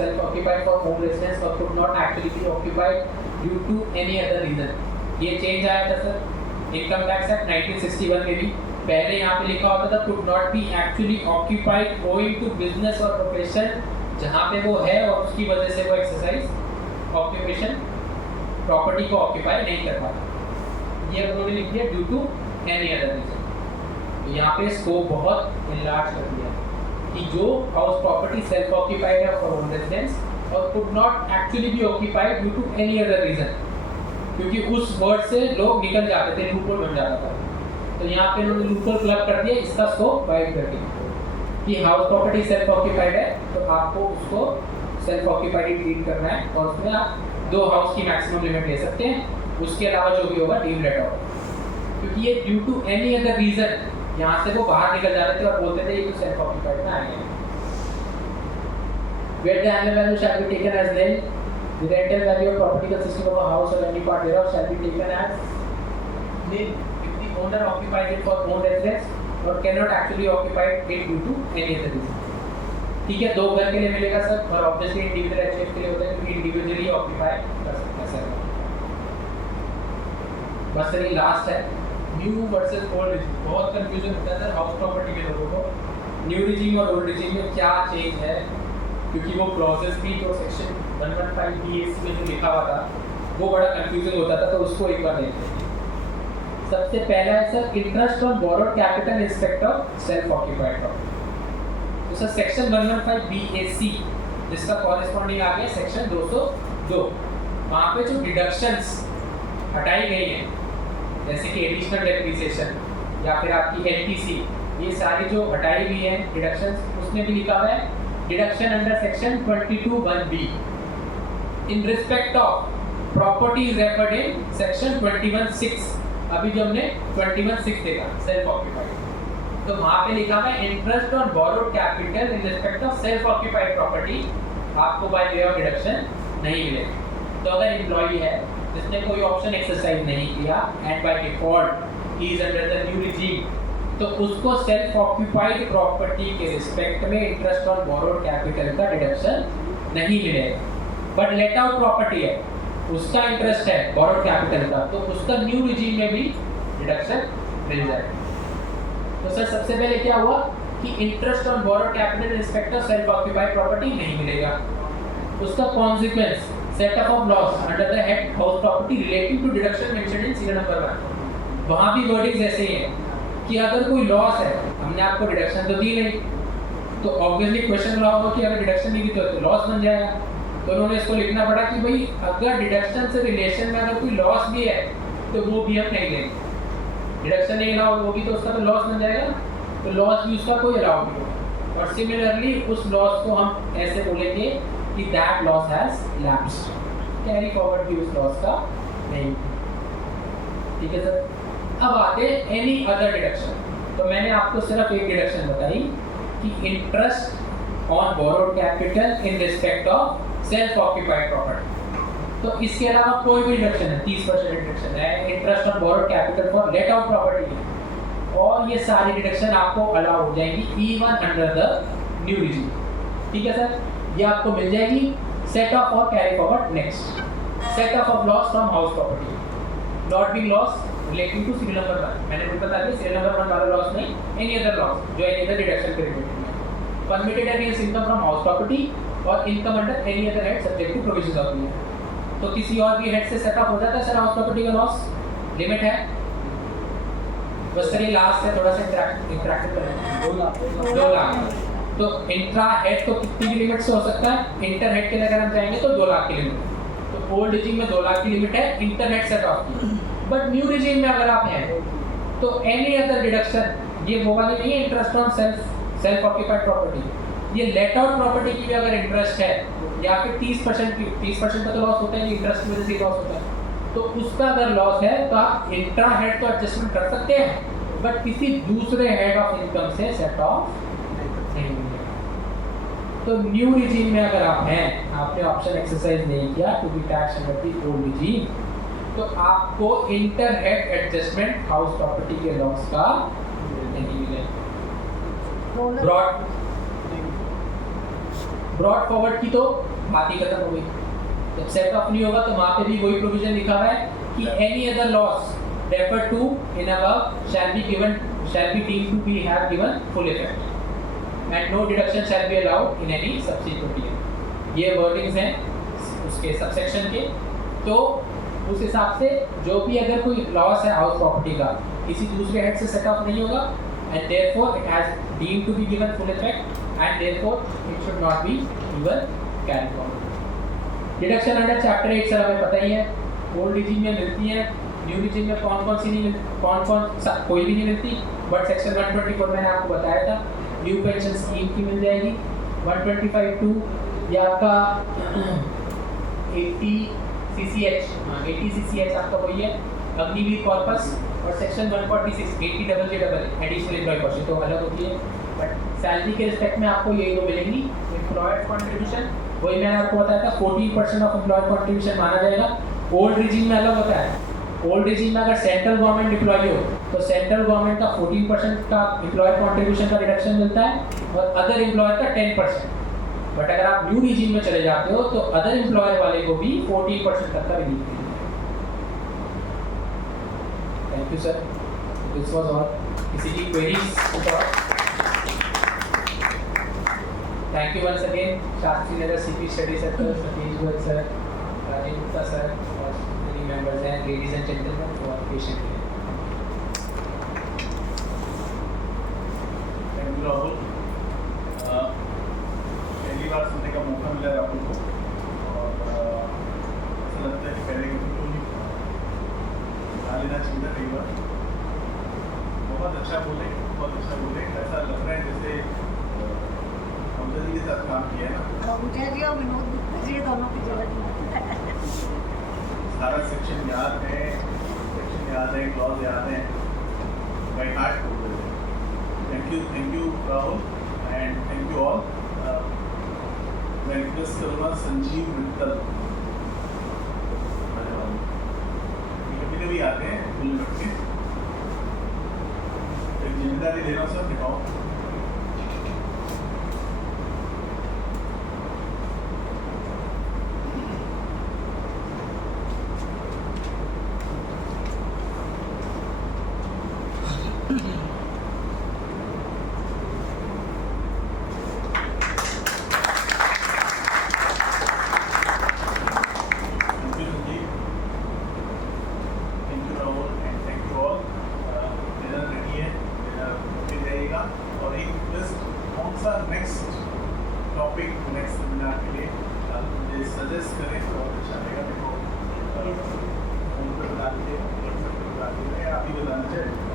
self occupied for home residence or could not actually be occupied due to any other reason, ये चेंज आया था सर इनकम टैक्स एक्ट 1961 में भी। पहले यहाँ पे लिखा होता था could not be actually occupied owing to business or profession, जहाँ पे वो है और उसकी वजह से वो एक्सरसाइज ऑक्यूपेशन प्रॉपर्टी को ऑक्यूपाई नहीं कर पाता। ये उन्होंने लिख दिया due to any other reason. यहाँ पे स्कोप बहुत इनलार्ज कर दिया कि जो हाउस प्रॉपर्टी सेल्फ ऑक्यूपाइड है फॉर होम रेजिडेंस और could not actually be occupied due to any other reason, क्योंकि उस वर्ड से लोग निकल जाते थे, लूपहोल बन जाता था। तो यहाँ पे उन्होंने लूपहोल क्लब कर दिया, इसका स्कोप वाइड कर दिया कि हाउस प्रॉपर्टी सेल्फ ऑक्यूपाइड है तो आपको उसको सेल्फ ऑक्यूपाइड ट्रीट करना है और उसमें आप 2 हाउस की मैक्सिमम लिमिट ले सकते हैं, उसके अलावा जो भी होगा डीम लेट होगा। क्योंकि ये due to any other reason यहाँ से वो बाहर निकल जाते थे और बोलते थे ये तो सेल्फ ऑक्यूपाइड में आएंगे। Where the annual value shall be taken as nil, the rental value of property consisting of a house or any part thereof shall be taken as nil if the owner occupies it for own residence or cannot actually occupy it due to any other reason। ठीक है, 2 घर के लिए मिलेगा सर, और ऑब्वियसली इंडिविजुअल एचएफ के लिए होता है क्योंकि इंडिविजुअली ऑक्यूपाई कर सकते हैं सर। बस सर ये लास्ट है, न्यू वर्सेस ओल्ड रिजीम। बहुत कंफ्यूजन होता है सर हाउस प्रॉपर्टी के लोगों को, न्यू रिजीम और ओल्ड रिजीम में क्या चेंज है, क्योंकि वो क्लॉजेस भी जो सेक्शन 115 BAC में जो लिखा हुआ था वो बड़ा कंफ्यूजन होता था, तो उसको एक बार देखते हैं। सबसे पहला है sir interest on borrowed capital in respect of self occupied property. तो सर सेक्शन 115 BAC जिसका कॉरेस्पॉन्डिंग आ गया सेक्शन 202, वहाँ पे जो डिडक्शंस हटाई गई हैं जैसे कि एडिशनल डेप्रिसिएशन या फिर आपकी LTC, ये सारी जो हटाई हुई हैं डिडक्शंस, उसमें भी लिखा हुआ है deduction under section 22(1)(b) in respect of property is referred in section 21(6). अभी जो हमने 21(6) देखा सेल्फ ऑक्यूपाइड, तो वहाँ पे लिखा हुआ है interest on borrowed capital in respect of self occupied property आपको बाय वे ऑफ डिडक्शन नहीं मिलेगा। तो अगर एम्प्लॉई है जिसने कोई ऑप्शन एक्सरसाइज नहीं किया and by default he is under the new regime, तो उसको सेल्फ ऑक्यूपाइड प्रॉपर्टी के रिस्पेक्ट में इंटरेस्ट ऑन बोरोड कैपिटल का डिडक्शन नहीं मिलेगा। बट लेट आउट प्रॉपर्टी है, उसका इंटरेस्ट है बोरोड कैपिटल का, तो उसका न्यू रिजीम में भी डिडक्शन मिल जाएगा। तो सर सबसे पहले क्या हुआ कि interest on borrowed capital in respect of self occupied property नहीं मिलेगा। उसका consequence set off of loss under the head house property relating to deduction mentioned in serial number 1। वहाँ भी वर्डिंग्स ऐसे ही हैं कि अगर कोई लॉस है, हमने आपको डिडक्शन तो दी नहीं, तो ऑब्वियसली क्वेश्चन रहा होगा कि अगर डिडक्शन नहीं दी तो लॉस बन जाएगा। तो उन्होंने इसको लिखना पड़ा कि भाई अगर डिडक्शन से रिलेशन में अगर कोई लॉस भी है तो वो भी हम नहीं लेंगे। डिडक्शन नहीं अलाउ होगी तो उसका तो लॉस बन जाएगा, तो लॉस भी उसका कोई अलाउ नहीं होगा। और सिमिलरली उस लॉस को हम ऐसे बोलेंगे कि that loss has lapsed, carry forward भी उस लॉस का नहीं। ठीक है सर, अब आते हैं एनी अदर डिडक्शन। तो मैंने आपको सिर्फ एक डिडक्शन बताई कि interest on borrowed capital in respect of self occupied property. तो इसके अलावा कोई भी डिडक्शन है, 30% डिडक्शन है, interest on borrowed capital for let out property, और ये सारी डिडक्शन आपको अलाउ हो जाएंगी even under the new regime. ठीक है सर, ये आपको मिल जाएगी सेट ऑफ और carry forward. Next, set off off loss from house property, not being loss relating to serial number 1। मैंने भी बता दिया सीरियल नंबर 1 वाला लॉस नहीं, एनी अदर लॉस जो एनी अदर डिडक्शन के रिलेटेड है। Permitted against income from house property और income under any other head subject to provisions of year. तो किसी और भी हेड से सेट ऑफ हो जाता है सर हाउस प्रॉपर्टी का लॉस, लिमिट है बस सर ये लास्ट है, थोड़ा सा इंटरैक्टिव करें। 2 लाख तो इंट्रा हेड तो कितनी की लिमिट से हो सकता है, इंटर हेड के लिए अगर हम जाएंगे तो 2 लाख की लिमिट। तो ओल्ड रिजीम में 2 लाख की लिमिट है इंटर हेड सेट ऑफ की, बट न्यू रिजीम में अगर आप हैं तो एनी अदर डिडक्शन, ये वो वाली नहीं है interest on self occupied property, ये लेट आउट प्रॉपर्टी की भी अगर इंटरेस्ट है या फिर 30% की 30% का तो लॉस होता है, इंटरेस्ट की वजह से लॉस होता है, तो उसका अगर लॉस है तो आप इंट्रा हेड तो एडजस्टमेंट कर सकते हैं बट किसी दूसरे हेड ऑफ इनकम से सेट ऑफ नहीं होंगे। तो न्यू रिजीम में अगर आप हैं, आपने ऑप्शन एक्सरसाइज नहीं किया to be tax under the old regime, तो आपको inter head adjustment house property के लॉस का नहीं मिलेगा। ब्रॉड फॉरवर्ड की तो बात ही खत्म हो गई, जब सेट ऑफ नहीं होगा तो वहां पे भी वही प्रोविजन लिखा हुआ है कि any other loss refer to in above shall be deemed to be have given full effect and no deduction shall be allowed in any subsequent year। ये वर्डिंग्स हैं उसके सबसेक्शन के। तो उस हिसाब से जो भी अगर कोई लॉस है हाउस प्रॉपर्टी का किसी दूसरे हेड से सेट ऑफ नहीं होगा and therefore it has deemed to be given full effect and therefore it should not be even carried forward। Deduction under chapter 8 sir हमें पता ही है, ओल्ड रिजीम में मिलती है, न्यू रिजीम में कौन सी नहीं मिलती, कोई भी नहीं मिलती, बट सेक्शन 124 मैंने आपको बताया था न्यू पेंशन स्कीम की मिल जाएगी। 125(2) ये आपका 80 CCH आपका वही है अग्निवीर कॉर्पस, और section 146 80JJEE additional employ cost तो अलग होती है, बट सैलरी के रिस्पेक्ट में आपको यही दो मिलेंगी। एम्प्लॉयर कंट्रीब्यूशन वही मैंने आपको बताया था 14% ऑफ एम्प्लॉयर कंट्रीब्यूशन माना जाएगा। ओल्ड रिजीम में अलग होता है, ओल्ड रिजीम में अगर सेंट्रल गवर्नमेंट एम्प्लॉय हो तो सेंट्रल गवर्नमेंट का 14% का एम्प्लॉयर कंट्रीब्यूशन का रिडक्शन मिलता है और अदर एम्प्लॉयर का 10%। बट अगर आप न्यू रिजीम में चले जाते हो तो अदर एम्प्लॉयर वाले को भी 14% तक का रिलीफ मिलेगा। Thank you sir, this was all. किसी की queries? Thank you once again Shastri Nagar CP study circle, Satish Goyal sir, Rajendra Gupta sir और members and ladies and gentlemen for patient here। Thank you Rahul, पहली बार सुनने का मौका मिला है राहुल को और ऐसा लगता है कि पहले क्यों नहीं गा लेना चाहिए कई बार। बहुत अच्छा बोले, ऐसा लग रहा है जैसे हमदर्दी के साथ काम किया है ना। मुझे जी और विनोद गुप्ता जी दोनों की जरूरत सारा सेक्शन याद है, क्लॉज याद है, बाय हार्ट बोल रहे हैं। Thank you Rahul and thank you all. मैं रिक्वेस्ट करूँगा संजीव मित्तल, कभी कभी आते हैं फुल करके, एक जिम्मेदारी लेना सर, दिखाओ। सजेस्ट करें तो बहुत अच्छा रहेगा। देखो फोन पर बता दीजिए, व्हाट्सएप पर बता दीजिए, आप ही बताना चाहिए।